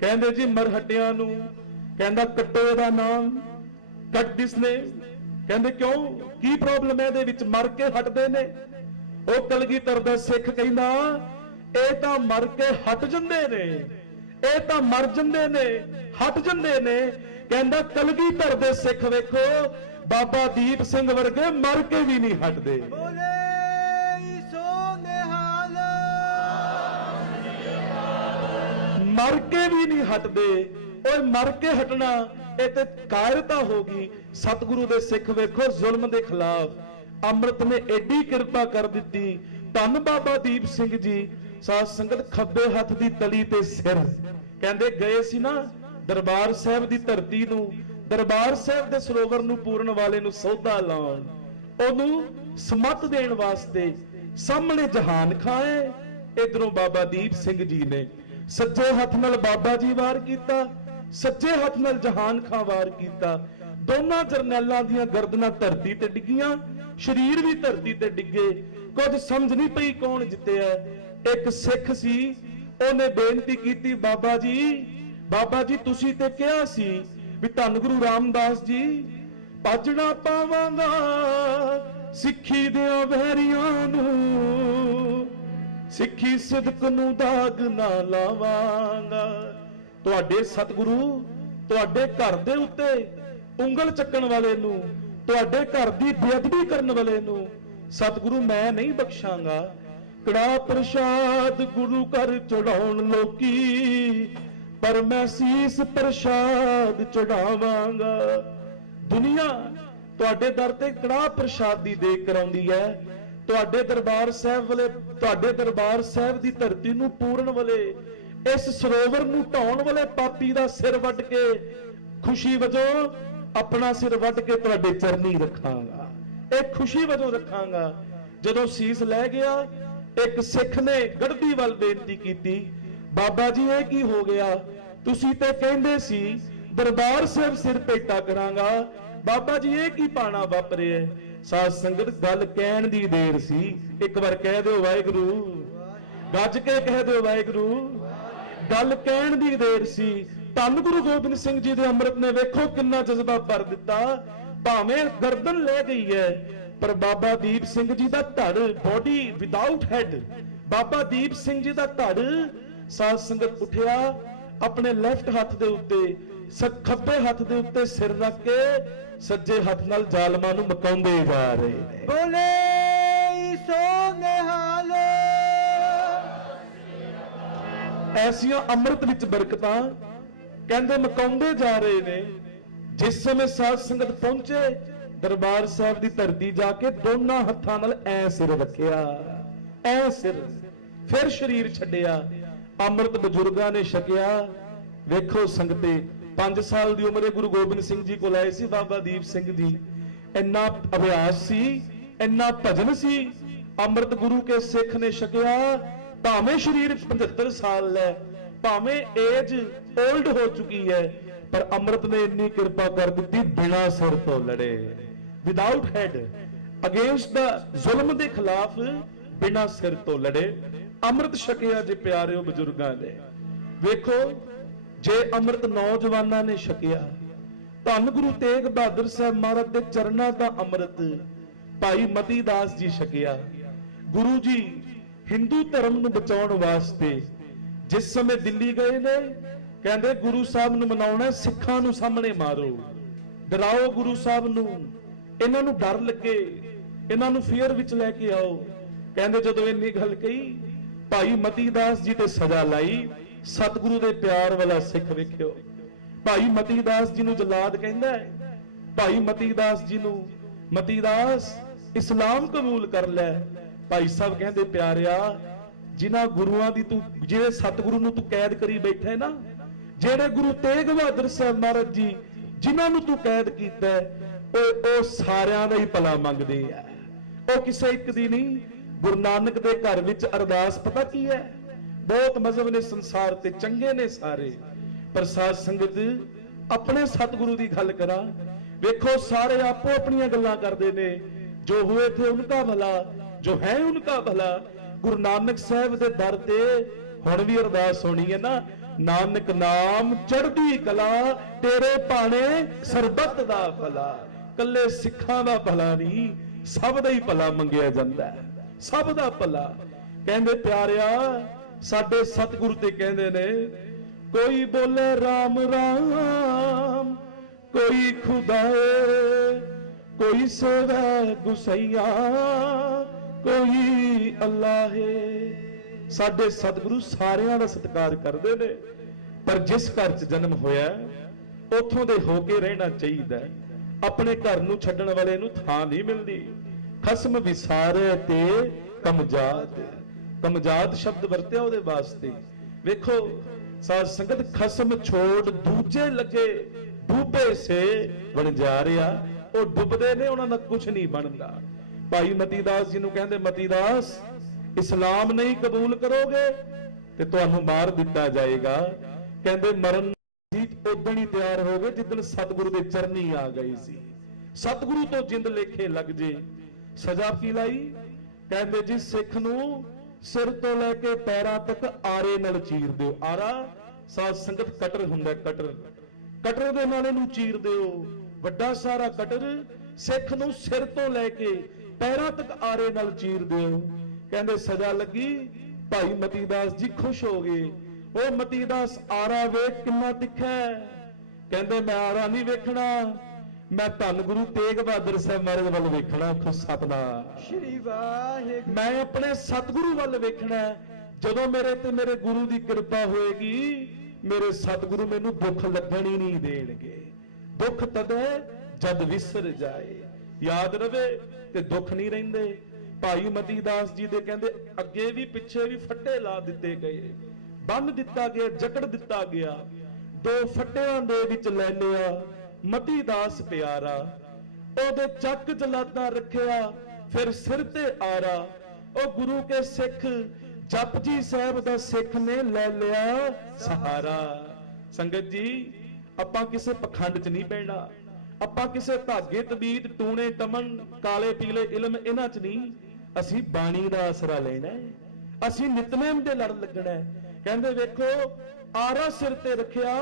ਕਹਿੰਦੇ ਜੀ ਮਰਹੱਟਿਆਂ ਨੂੰ ਕਹਿੰਦਾ ਕੱਟੋ ਇਹਦਾ ਨਾਮ ਕੱਟ ਦਿਸ ਨੇ ਕਹਿੰਦੇ ਕਿਉਂ ਕੀ ਪ੍ਰੋਬਲਮ ਹੈ ਇਹਦੇ ਵਿੱਚ ਮਰ ਕੇ ਹਟਦੇ ਨੇ ਉਹ ਕਲਗੀਧਰ ਦਾ ਸਿੱਖ ਕਹਿੰਦਾ ਇਹ ਤਾਂ ਮਰ ਕੇ ਹਟ ਜਾਂਦੇ ਨੇ ਇਹ ਤਾਂ ਮਰ ਜਾਂਦੇ ਨੇ ਹਟ ਜਾਂਦੇ ਨੇ ਕਹਿੰਦਾ ਕਲਗੀਧਰ ਦੇ ਸਿੱਖ ਵੇਖੋ ਬਾਬਾ ਦੀਪ ਸਿੰਘ ਵਰਗੇ ਮਰ ਕੇ ਵੀ ਨਹੀਂ ਹਟਦੇ ਬੋਲੇ ਸੋ ਨਿਹਾਲ ਮਰ ਕੇ ਵੀ ਨਹੀਂ ਹਟਦੇ ਓਏ ਮਰ ਕੇ ਹਟਣਾ ਇਹ ਤੇ ਕਾਇਰਤਾ ਹੋ ਗਈ ਸਤਿਗੁਰੂ ਦੇ ਸਿੱਖ ਵੇਖੋ ਜ਼ੁਲਮ ਦੇ ਖਿਲਾਫ ਅੰਮ੍ਰਿਤ ਨੇ ਐਡੀ ਕਿਰਪਾ ਕਰ ਦਿੱਤੀ ਧੰਨ ਬਾਬਾ ਦੀਪ ਸਿੰਘ ਜੀ ਸਾਧ ਸੰਗਤ ਖੱਬੇ ਹੱਥ ਦੀ ਤਲੀ ਤੇ ਸਿਰ ਕਹਿੰਦੇ ਗਏ ਸੀ ਨਾ ਦਰਬਾਰ ਸਾਹਿਬ ਦੀ ਧਰਤੀ ਨੂੰ ਦਰਬਾਰ ਸਾਹਿਬ ਦੇ ਸਰੋਵਰ ਨੂੰ ਪੂਰਨ ਵਾਲੇ ਨੂੰ ਸੌਦਾ ਲਾਉਣ ਉਹਨੂੰ ਸਮੱਤ ਦੇਣ ਵਾਸਤੇ ਸਾਹਮਣੇ ਜਹਾਨ ਖਾਏ ਇਧਰੋਂ ਬਾਬਾ ਦੀਪ ਸਿੰਘ ਜੀ ਨੇ ਸੱਜੇ ਹੱਥ ਨਾਲ ਬਾਬਾ ਜੀ ਵਾਰ ਕੀਤਾ ਸੱਜੇ ਹੱਥ ਨਾਲ ਜਹਾਨ ਖਾਂ ਵਾਰ ਕੀਤਾ ਦੋਨਾਂ ਜਰਨੈਲਾਂ ਦੀਆਂ ਗਰਦਨਾਂ ਧਰਤੀ ਤੇ ਡਿੱਗੀਆਂ ਸ਼ਰੀਰ ਵੀ ਧਰਤੀ ਤੇ ਡਿੱਗੇ ਕੁਝ ਸਮਝ ਨਹੀਂ ਪਈ ਕੌਣ ਜਿੱਤਿਆ ਇੱਕ ਸਿੱਖ ਸੀ ਉਹਨੇ ਬੇਨਤੀ ਕੀਤੀ ਬਾਬਾ ਜੀ ਤੁਸੀਂ ਤੇ ਕਿਹਾ ਸੀ ਵੀ ਧੰਨ ਗੁਰੂ ਰਾਮਦਾਸ ਜੀ ਭਜਣਾ ਪਾਵਾਂਗਾ ਸਿੱਖੀ ਦੇ ਵੈਰੀਆਂ ਨੂੰ ਸਿੱਖੀ ਸਿਦਕ ਨੂੰ ਦਾਗ ਨਾ ਲਾਵਾਂਗਾ ਤੁਹਾਡੇ ਸਤਿਗੁਰੂ ਤੁਹਾਡੇ ਘਰ ਦੇ ਉੱਤੇ ਉਂਗਲ ਚੱਕਣ ਵਾਲੇ ਨੂੰ ਤੁਹਾਡੇ ਘਰ ਦੀ ਬੇਅਦਬੀ ਕਰਨ ਵਾਲੇ ਨੂੰ ਸਤਿਗੁਰੂ ਮੈਂ ਨਹੀਂ ਬਖਸ਼ਾਂਗਾ ਕੜਾ ਪ੍ਰਸ਼ਾਦ ਗੁਰੂ ਘਰ ਚੜਾਉਣ ਲੋਕੀ ਪਰ ਮੈਂ ਸੀਸ ਪ੍ਰਸ਼ਾਦ ਚੜਾਵਾਂਗਾ ਦੁਨੀਆ ਤੁਹਾਡੇ ਦਰ ਤੇ ਕੜਾ ਪ੍ਰਸ਼ਾਦ ਦੀ ਦੇਖ ਕਰਾਉਂਦੀ ਹੈ ਤੁਹਾਡੇ ਦਰਬਾਰ ਸਾਹਿਬ ਦੀ ਧਰਤੀ ਨੂੰ ਪੂਰਨ ਵਾਲੇ ਇਸ ਸਰੋਵਰ ਨੂੰ ਢਾਉਣ ਵਾਲੇ ਪਾਪੀ ਦਾ ਸਿਰ ਵੱਢ ਕੇ ਖੁਸ਼ੀ ਵਜੋਂ ਆਪਣਾ ਸਿਰ ਵੱਢ ਕੇ ਤੁਹਾਡੇ ਚਰਨੀ ਰੱਖਾਂਗਾ ਇਹ ਖੁਸ਼ੀ ਵਜੋਂ ਰੱਖਾਂਗਾ ਜਦੋਂ ਸੀਸ ਲੈ ਗਿਆ ਇੱਕ ਸਿੱਖ ਨੇ ਗੜਦੀ ਵੱਲ ਬੇਨਤੀ ਕੀਤੀ, ਬਾਬਾ ਜੀ ਇਹ ਕੀ ਹੋ ਗਿਆ? ਤੁਸੀਂ ਤੇ ਕਹਿੰਦੇ ਸੀ ਦਰਬਾਰ ਸਾਹਿਬ ਸਿਰ ਭੇਟਾ ਕਰਾਂਗਾ, ਬਾਬਾ ਜੀ ਇਹ ਕੀ ਪਾਣਾ ਵਾਪਰਿਆ? ਸਾਧ ਸੰਗਤ ਗੱਲ ਕਹਿਣ ਦੀ ਦੇਰ ਸੀ। ਇੱਕ ਵਾਰ ਕਹਿ ਦਿਓ ਵਾਹਿਗੁਰੂ, ਗੱਜ ਕੇ ਕਹਿ ਦਿਓ ਵਾਹਿਗੁਰੂ। ਗੱਲ ਕਹਿਣ ਦੀ ਦੇਰ ਸੀ। ਧੰਨ ਗੁਰੂ ਗੋਬਿੰਦ ਸਿੰਘ ਜੀ ਦੇ ਅੰਮ੍ਰਿਤ ਨੇ ਵੇਖੋ ਕਿੰਨਾ ਜਜ਼ਬਾ ਭਰ ਦਿੱਤਾ। ਭਾਵੇਂ ਗਰਦਨ ਲੈ ਗਈ ਹੈ, ਪਰ ਬਾਬਾ ਦੀਪ ਸਿੰਘ ਜੀ ਦਾ ਧੜ, body without head, Baba Deep Singh ji ਦਾ ਧੜ, ਸਾਧ ਸੰਗਤ ਉੱਠਿਆ, ਆਪਣੇ ਲੈਫਟ ਹੱਥ ਦੇ ਉੱਤੇ, ਖੱਬੇ ਹੱਥ ਦੇ ਉੱਤੇ ਸਿਰ ਰੱਖ ਕੇ ਸੱਜੇ ਹੱਥ ਨਾਲ ਜ਼ਾਲਮਾਂ ਨੂੰ ਮਕਾਉਂਦੇ ਜਾ ਰਹੇ ਨੇ। ਬੋਲੇ ਸੋ ਨਿਹਾਲ। ਐਸੀਆਂ ਅੰਮ੍ਰਿਤ ਵਿੱਚ ਬਰਕਤਾਂ ਕਹਿੰਦੇ ਮਕਾਉਂਦੇ ਜਾ ਰਹੇ ਨੇ। ਜਿਸ ਸਮੇਂ ਸਾਧ ਸੰਗਤ ਪਹੁੰਚੇ ਦਰਬਾਰ ਸਾਹਿਬ ਦੀ ਧਰਤੀ, ਜਾ ਕੇ ਦੋਨਾਂ ਹੱਥਾਂ ਨਾਲ ਐ ਸਿਰ ਰੱਖਿਆ, ਐ ਸਿਰ, ਫਿਰ ਸਰੀਰ ਛੱਡਿਆ। ਅੰਮ੍ਰਿਤ ਬਜ਼ੁਰਗਾਂ ਨੇ ਛਕਿਆ। ਵੇਖੋ ਸੰਗਤੇ, 5 ਸਾਲ ਦੀ ਉਮਰੇ ਗੁਰੂ ਗੋਬਿੰਦ ਸਿੰਘ ਜੀ ਕੋਲ ਆਏ ਸੀ ਬਾਬਾ ਦੀਪ ਸਿੰਘ ਜੀ। ਇੰਨਾ ਅਭਿਆਸ ਸੀ, ਇੰਨਾ ਭਜਨ ਸੀ। ਅੰਮ੍ਰਿਤ ਗੁਰੂ ਕੇ ਸਿੱਖ ਨੇ ਛਕਿਆ। ਭਾਵੇਂ ਸਰੀਰ 75 ਸਾਲ ਹੈ, ਭਾਵੇਂ ਏਜ 올ਡ ਹੋ ਚੁੱਕੀ ਹੈ, ਪਰ ਅੰਮ੍ਰਿਤ ਨੇ ਇੰਨੀ ਕਿਰਪਾ ਕਰ ਦਿੱਤੀ, ਬਿਨਾਂ ਸਿਰ ਤੋਂ ਲੜੇ, ਵਿਦਆਊਟ ਹੈਡ, ਅਗੇਂਸਟ ਦਾ ਜ਼ੁਲਮ ਦੇ ਖਿਲਾਫ ਬਿਨਾਂ ਸਿਰ ਤੋਂ ਲੜੇ। ਅੰਮ੍ਰਿਤ ਛਕਿਆ ਜੇ ਪਿਆਰਿਓ ਬਜ਼ੁਰਗਾਂ ਦੇ। ਵੇਖੋ, ਜੇ ਅੰਮ੍ਰਿਤ ਨੌਜਵਾਨਾਂ ਨੇ ਛਕਿਆ, ਧੰਨ ਗੁਰੂ ਤੇਗ ਬਹਾਦਰ ਸਾਹਿਬ ਮਹਾਰਾਜ ਦੇ ਚਰਨਾਂ ਦਾ ਅੰਮ੍ਰਿਤ ਭਾਈ ਮਤੀ ਦਾਸ ਜੀ ਛਕਿਆ। ਗੁਰੂ ਜੀ ਹਿੰਦੂ ਧਰਮ ਨੂੰ ਬਚਾਉਣ ਵਾਸਤੇ ਜਿਸ ਸਮੇਂ ਦਿੱਲੀ ਗਏ ਨੇ, ਕਹਿੰਦੇ ਗੁਰੂ ਸਾਹਿਬ ਨੂੰ ਮਨਾਉਣਾ, ਸਿੱਖਾਂ ਨੂੰ ਸਾਹਮਣੇ ਮਾਰੋ, ਡਰਾਓ ਗੁਰੂ ਸਾਹਿਬ ਨੂੰ, ਇਹਨਾਂ ਨੂੰ ਡਰ ਲੱਗੇ, ਇਹਨਾਂ ਨੂੰ ਫੀਅਰ ਵਿੱਚ ਲੈ ਕੇ ਆਓ। ਕਹਿੰਦੇ ਜਦੋਂ ਇੰਨੀ ਗੱਲ ਕਹੀ, ਭਾਈ ਮਤੀ ਦਾਸ ਜੀ ਤੇ ਸਜ਼ਾ ਲਾਈ। ਸਤਿਗੁਰੂ ਦੇ ਪਿਆਰ ਵਾਲਾ ਸਿੱਖ ਵੇਖਿਓ, ਭਾਈ ਮਤੀ ਦਾਸ ਜੀ ਨੂੰ ਜਲਾਦ ਕਹਿੰਦਾ, ਭਾਈ ਮਤੀ ਦਾਸ ਜੀ ਨੂੰ, ਮਤੀ ਦਾਸ ਇਸਲਾਮ ਕਬੂਲ ਕਰ ਲੈ। ਭਾਈ ਸਾਹਿਬ ਕਹਿੰਦੇ, ਪਿਆਰਿਆ, ਜਿਨ੍ਹਾਂ ਗੁਰੂਆਂ ਦੀ ਤੂੰ, ਜਿਹੜੇ ਸਤਿਗੁਰੂ ਨੂੰ ਤੂੰ ਕੈਦ ਕਰੀ ਬੈਠਾ ਨਾ, ਜਿਹੜੇ ਗੁਰੂ ਤੇਗ ਬਹਾਦਰ ਸਾਹਿਬ ਮਹਾਰਾਜ ਜੀ ਜਿਨ੍ਹਾਂ ਨੂੰ ਤੂੰ ਕੈਦ ਕੀਤਾ, ਉਹ ਸਾਰਿਆਂ ਦਾ ਹੀ ਭਲਾ ਮੰਗਦੇ ਆ, ਉਹ ਕਿਸੇ ਇੱਕ ਦੀ ਨਹੀਂ। ਗੁਰੂ ਨਾਨਕ ਦੇ ਘਰ ਵਿੱਚ ਅਰਦਾਸ ਪਤਾ ਕੀ ਹੈ? ਬਹੁਤ ਮਜ਼ਹਬ ਨੇ ਸੰਸਾਰ ਤੇ, ਚੰਗੇ ਨੇ ਸਾਰੇ, ਪਰ ਸਾਧ ਸੰਗਤ ਆਪਣੇ ਸਤਿਗੁਰੂ ਦੀ ਗੱਲ ਕਰਾਂ, ਵੇਖੋ ਸਾਰੇ ਆਪੋ ਆਪਣੀਆਂ ਗੱਲਾਂ ਕਰਦੇ ਨੇ। ਜੋ ਹੋਏ ਥੇ ਉਨਕਾ ਭਲਾ, ਜੋ ਹੈ ਉਨਕਾ ਭਲਾ। ਗੁਰੂ ਨਾਨਕ ਸਾਹਿਬ ਦੇ ਦਰ ਤੇ ਹੁਣ ਵੀ ਅਰਦਾਸ ਹੋਣੀ ਹੈ ਨਾ, ਨਾਨਕ ਨਾਮ ਚੜ੍ਹਦੀ ਕਲਾ, ਤੇਰੇ ਭਾਣੇ ਸਰਬੱਤ ਦਾ ਭਲਾ। ਕੱਲੇ ਸਿੱਖਾਂ ਦਾ ਭਲਾ ਨਹੀਂ, ਸਭ ਦਾ ਹੀ ਭਲਾ ਮੰਗਿਆ ਜਾਂਦਾ ਹੈ, ਸਭ ਦਾ ਭਲਾ। ਕਹਿੰਦੇ ਪਿਆਰਿਆ, ਸਾਡੇ ਸਤਿਗੁਰੂ ਤੇ ਕਹਿੰਦੇ ਨੇ, ਕੋਈ ਬੋਲੇ ਰਾਮ ਰਾਮ, ਕੋਈ ਖੁਦਾਏ, ਕੋਈ ਸੇਵੈ ਗੁਸਈਆ, ਕੋਈ ਅੱਲਾਹੇ। ਸਾਡੇ ਸਤਿਗੁਰੂ ਸਾਰਿਆਂ ਦਾ ਸਤਿਕਾਰ ਕਰਦੇ ਨੇ, ਪਰ ਜਿਸ ਘਰ 'ਚ ਜਨਮ ਹੋਇਆ ਉੱਥੋਂ ਦੇ ਹੋ ਕੇ ਰਹਿਣਾ ਚਾਹੀਦਾ। ਆਪਣੇ ਘਰ ਨੂੰ ਛੱਡਣ ਵਾਲੇ ਨੂੰ ਥਾਂ ਨਹੀਂ ਮਿਲਦੀ। ਖਸਮ ਵਿਸਾਰੇ ਤੇ ਕਮਜਾਤ, ਕਮਜਾਤ ਸ਼ਬਦ ਵਰਤਿਆ ਉਹਦੇ ਵਾਸਤੇ। ਵੇਖੋ ਸਾਧ ਸੰਗਤ, ਖਸਮ ਛੋੜ ਦੂਜੇ ਲੱਗੇ, ਡੂਬੇ ਸੇ ਬਣ ਜਾ ਰਿਹਾ। ਉਹ ਡੁੱਬਦੇ ਨੇ, ਉਹਨਾਂ ਦਾ ਕੁਝ ਨਹੀਂ ਬਣਦਾ। ਭਾਈ ਮਤੀ ਦਾਸ ਜੀ ਨੂੰ ਕਹਿੰਦੇ, ਮਤੀ ਦਾਸ, ਇਸਲਾਮ ਨਹੀਂ ਕਬੂਲ ਕਰੋਗੇ ਤੇ ਤੁਹਾਨੂੰ ਮਾਰ ਦਿੱਤਾ ਜਾਏਗਾ। ਕਹਿੰਦੇ ਮਰਨ ਜੀ ਉਦੋਂ ਹੀ ਤਿਆਰ ਹੋ ਗਏ ਜਿੱਦਣ ਸਤਿਗੁਰੂ ਦੇ ਚਰਨੀ ਆ ਗਈ ਸੀ। ਸਤਿਗੁਰੂ ਤੋਂ ਜਿੰਦ ਲੇਖੇ ਲੱਗ ਜੇ। ਸਜ਼ਾ ਕੀ ਲਾਈ? ਕਹਿੰਦੇ ਜੀ ਸਿੱਖ ਨੂੰ ਸਿਰ ਤੋਂ ਲੈ ਕੇ ਪੈਰਾਂ ਤੱਕ ਆਰੇ ਨਾਲ ਚੀਰ ਦਿਓ। ਆਰਾ ਸਾਧ ਸੰਗਤ ਕਟਰ ਹੁੰਦਾ, ਕਟਰ, ਕਟਰ ਦੇ ਨਾਲ ਇਹਨੂੰ ਚੀਰ ਦਿਓ। ਵੱਡਾ ਸਾਰਾ ਕਟਰ ਸਿੱਖ ਨੂੰ ਸਿਰ ਤੋਂ ਲੈ ਕੇ ਪੈਰਾਂ ਤੱਕ ਆਰੇ ਨਾਲ ਚੀਰ ਦਿਓ। ਕਹਿੰਦੇ ਸਜ਼ਾ ਲੱਗੀ। ਭਾਈ ਮਤੀ ਦਾਸ ਜੀ ਖੁਸ਼ ਹੋ ਗਏ। ਉਹ ਮਤੀ ਦਾਸ, ਆਰਾ ਵੇਖ ਕਿੰਨਾ ਤਿੱਖਾ ਹੈ। ਕਹਿੰਦੇ ਮੈਂ ਆਰਾ ਨਹੀਂ ਵੇਖਣਾ, ਮੈਂ ਧੰਨ ਗੁਰੂ ਤੇਗ ਬਹਾਦਰ ਸਾਹਿਬ ਮਹਾਰਾਜ ਵੱਲ ਵੇਖਣਾ। ਸਤਨਾਮ ਸ਼੍ਰੀ ਵਾਹਿਗੁਰੂ। ਮੈਂ ਆਪਣੇ ਸਤਿਗੁਰੂ ਵੱਲ ਵੇਖਣਾ। ਜਦੋਂ ਮੇਰੇ ਤੇ ਮੇਰੇ ਗੁਰੂ ਦੀ ਕਿਰਪਾ ਹੋਏਗੀ, ਮੇਰੇ ਸਤਿਗੁਰੂ ਮੈਨੂੰ ਦੁੱਖ ਲੱਗਣ ਹੀ ਨਹੀਂ ਦੇਣਗੇ। ਦੁੱਖ ਤਦ ਹੈ ਜਦ ਵਿਸਰ ਜਾਏ। ਯਾਦ ਰਵੇ ਤੇ ਦੁੱਖ ਨਹੀਂ ਰਹਿੰਦੇ। ਭਾਈ ਮਤੀ ਦਾਸ ਜੀ ਦੇ ਕਹਿੰਦੇ ਅੱਗੇ ਵੀ ਪਿੱਛੇ ਵੀ ਫੱਟੇ ਲਾ ਦਿੱਤੇ ਗਏ, ਬੰਨ ਦਿੱਤਾ ਗਿਆ, ਜਕੜ ਦਿੱਤਾ ਗਿਆ। 2 ਫੱਟਿਆਂ ਦੇ ਵਿੱਚ ਲੈ ਲਿਆ ਮਤੀ ਦਾਸ ਪਿਆਰਾ। ਉਹਦੇ ਚੱਕ ਜਲਾਦਾ ਰੱਖਿਆ, ਫਿਰ ਸਿਰ ਤੇ ਆਰਾ। ਉਹ ਗੁਰੂ ਕੇ ਸਿੱਖ ਜਪਜੀ ਸਾਹਿਬ ਦਾ ਸਿੱਖ ਨੇ ਲੈ ਲਿਆ ਸਹਾਰਾ। ਸੰਗਤ ਜੀ, ਆਪਾਂ ਕਿਸੇ ਪਖੰਡ 'ਚ ਨਹੀਂ ਪੈਣਾ, ਆਪਾਂ ਕਿਸੇ ਧਾਗੇ ਤਬੀਤ ਟੂਣੇ ਟਮਨ ਕਾਲੇ ਪੀਲੇ ਇਲਮ ਇਹਨਾਂ 'ਚ ਨਹੀਂ, ਅਸੀਂ ਬਾਣੀ ਦਾ ਆਸਰਾ ਲੈਣਾ ਹੈ, ਅਸੀਂ ਨਿਤਨੇਮ ਦੇ ਲੜ ਲੱਗਣਾ ਹੈ। ਕਹਿੰਦੇ ਵੇਖੋ ਆਰਾ ਸਿਰ ਤੇ ਰੱਖਿਆ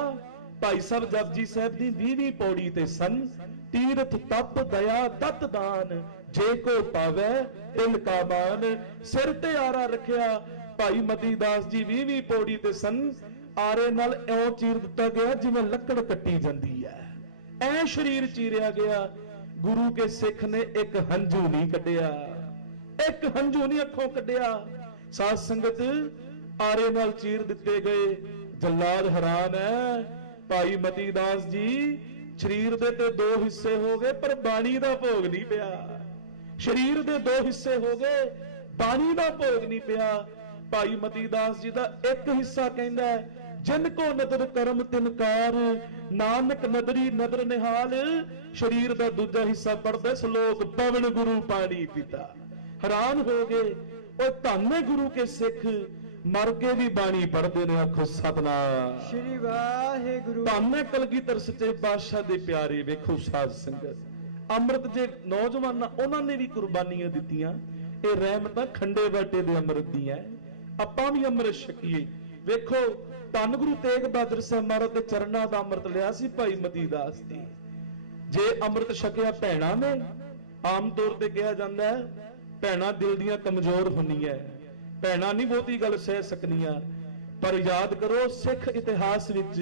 ਭਾਈ ਸਾਹਿਬ ਜਪਜੀ ਸਾਹਿਬ ਦੀ 20ਵੀਂ ਪੌੜੀ ਤੇ ਸਨ, ਤੀਰਥ ਤਪ ਦਇਆ ਤਤ ਦਾਨ ਜੇ ਕੋ ਪਾਵੇ ਤਿਲ ਕਾ ਮਾਨ। ਸਿਰ ਤੇ ਆਰਾ ਰੱਖਿਆ ਭਾਈ ਮਤੀ ਦਾਸ ਜੀ 20ਵੀਂ ਪੌੜੀ ਤੇ ਸਨ, ਆਰੇ ਨਾਲ ਇਉਂ ਚੀਰ ਦਿੱਤਾ ਗਿਆ ਜਿਵੇਂ ਲੱਕੜ ਕੱਟੀ ਜਾਂਦੀ ਹੈ, ਐ ਸ਼ਰੀਰ ਚੀਰਿਆ ਗਿਆ। ਗੁਰੂ ਕੇ ਸਿੱਖ ਨੇ ਇੱਕ ਹੰਝੂ ਨਹੀਂ ਕੱਢਿਆ, ਇੱਕ ਹੰਝੂ ਨਹੀਂ ਅੱਖੋਂ ਕੱਢਿਆ। ਸਾਧ ਸੰਗਤ, ਆਰੇ ਨਾਲ ਚੀਰ ਦਿੱਤੇ ਗਏ, ਜੱਲਾਦ ਹੈਰਾਨ ਹੈ। ਭਾਈ ਮਤੀ ਦਾਸ ਜੀ ਸਰੀਰ ਦੇ ਤੇ 2 ਹਿੱਸੇ ਹੋ ਗਏ ਪਰ ਬਾਣੀ ਦਾ ਭੋਗ ਨਹੀਂ ਪਿਆ। ਸਰੀਰ ਦੇ 2 ਹਿੱਸੇ ਹੋ ਗਏ, ਬਾਣੀ ਦਾ ਭੋਗ ਨਹੀਂ ਪਿਆ। ਭਾਈ ਮਤੀ ਦਾਸ ਜੀ ਦਾ ਇੱਕ ਹਿੱਸਾ ਕਹਿੰਦਾ ਹੈ, ਜਿਨ ਕੋ ਨਦਰ ਕਰਮ ਤਿਨਕਾਰ ਨਾਨਕ ਨਦਰੀ ਨਦਰ ਨਿਹਾਲ। ਸਰੀਰ ਦਾ ਦੂਜਾ ਹਿੱਸਾ ਪੜਦਾ ਸ਼ਲੋਕ ਪਵਨ ਗੁਰੂ ਪਾਣੀ ਪਿਤਾ। ਹੈਰਾਨ ਹੋ ਗਏ, ਉਹ ਧੰਨ ਹੈ ਗੁਰੂ ਕੇ ਸਿੱਖ, ਮਰ ਕੇ ਵੀ ਬਾਣੀ ਪੜਦੇ ਨੇ। ਆਖੋ ਸਤਨਾਮ ਸ਼੍ਰੀ ਵਾਹਿਗੁਰੂ। ਧੰਨ ਹੈ ਕਲਗੀਧਰ ਸੱਚੇ ਪਾਤਸ਼ਾਹ ਦੇ ਪਿਆਰੇ। ਵੇਖੋ ਸਾਧ ਸੰਗਤ, ਅੰਮ੍ਰਿਤ ਜੇ ਨੌਜਵਾਨਾਂ ਉਹਨਾਂ ਨੇ ਵੀ ਕੁਰਬਾਨੀਆਂ ਦਿੱਤੀਆਂ, ਇਹ ਰਹਿਮਤਾਂ ਖੰਡੇ ਬਾਟੇ ਦੇ ਅੰਮ੍ਰਿਤ ਦੀਆਂ, ਆਪਾਂ ਵੀ ਅੰਮ੍ਰਿਤ ਛਕੀਏ। ਵੇਖੋ ਧੰਨ ਗੁਰੂ ਤੇਗ ਬਹਾਦਰ ਸਾਹਿਬ ਮਹਾਰਾਜ ਦੇ ਚਰਨਾਂ ਦਾ ਅੰਮ੍ਰਿਤ ਲਿਆ ਸੀ ਭਾਈ ਮਤੀ ਦਾਸ ਦੀ। ਜੇ ਅੰਮ੍ਰਿਤ ਛਕਿਆ ਭੈਣਾਂ ਨੇ, ਆਮ ਤੌਰ ਤੇ ਕਿਹਾ ਜਾਂਦਾ ਹੈ ਭੈਣਾਂ ਦਿਲ ਦੀਆਂ ਕਮਜ਼ੋਰ ਹੁੰਦੀਆਂ, ਭੈਣਾਂ ਨਹੀਂ ਬਹੁਤੀ ਗੱਲ ਸਹਿ ਸਕਦੀਆਂ, ਪਰ ਯਾਦ ਕਰੋ ਸਿੱਖ ਇਤਿਹਾਸ ਵਿੱਚ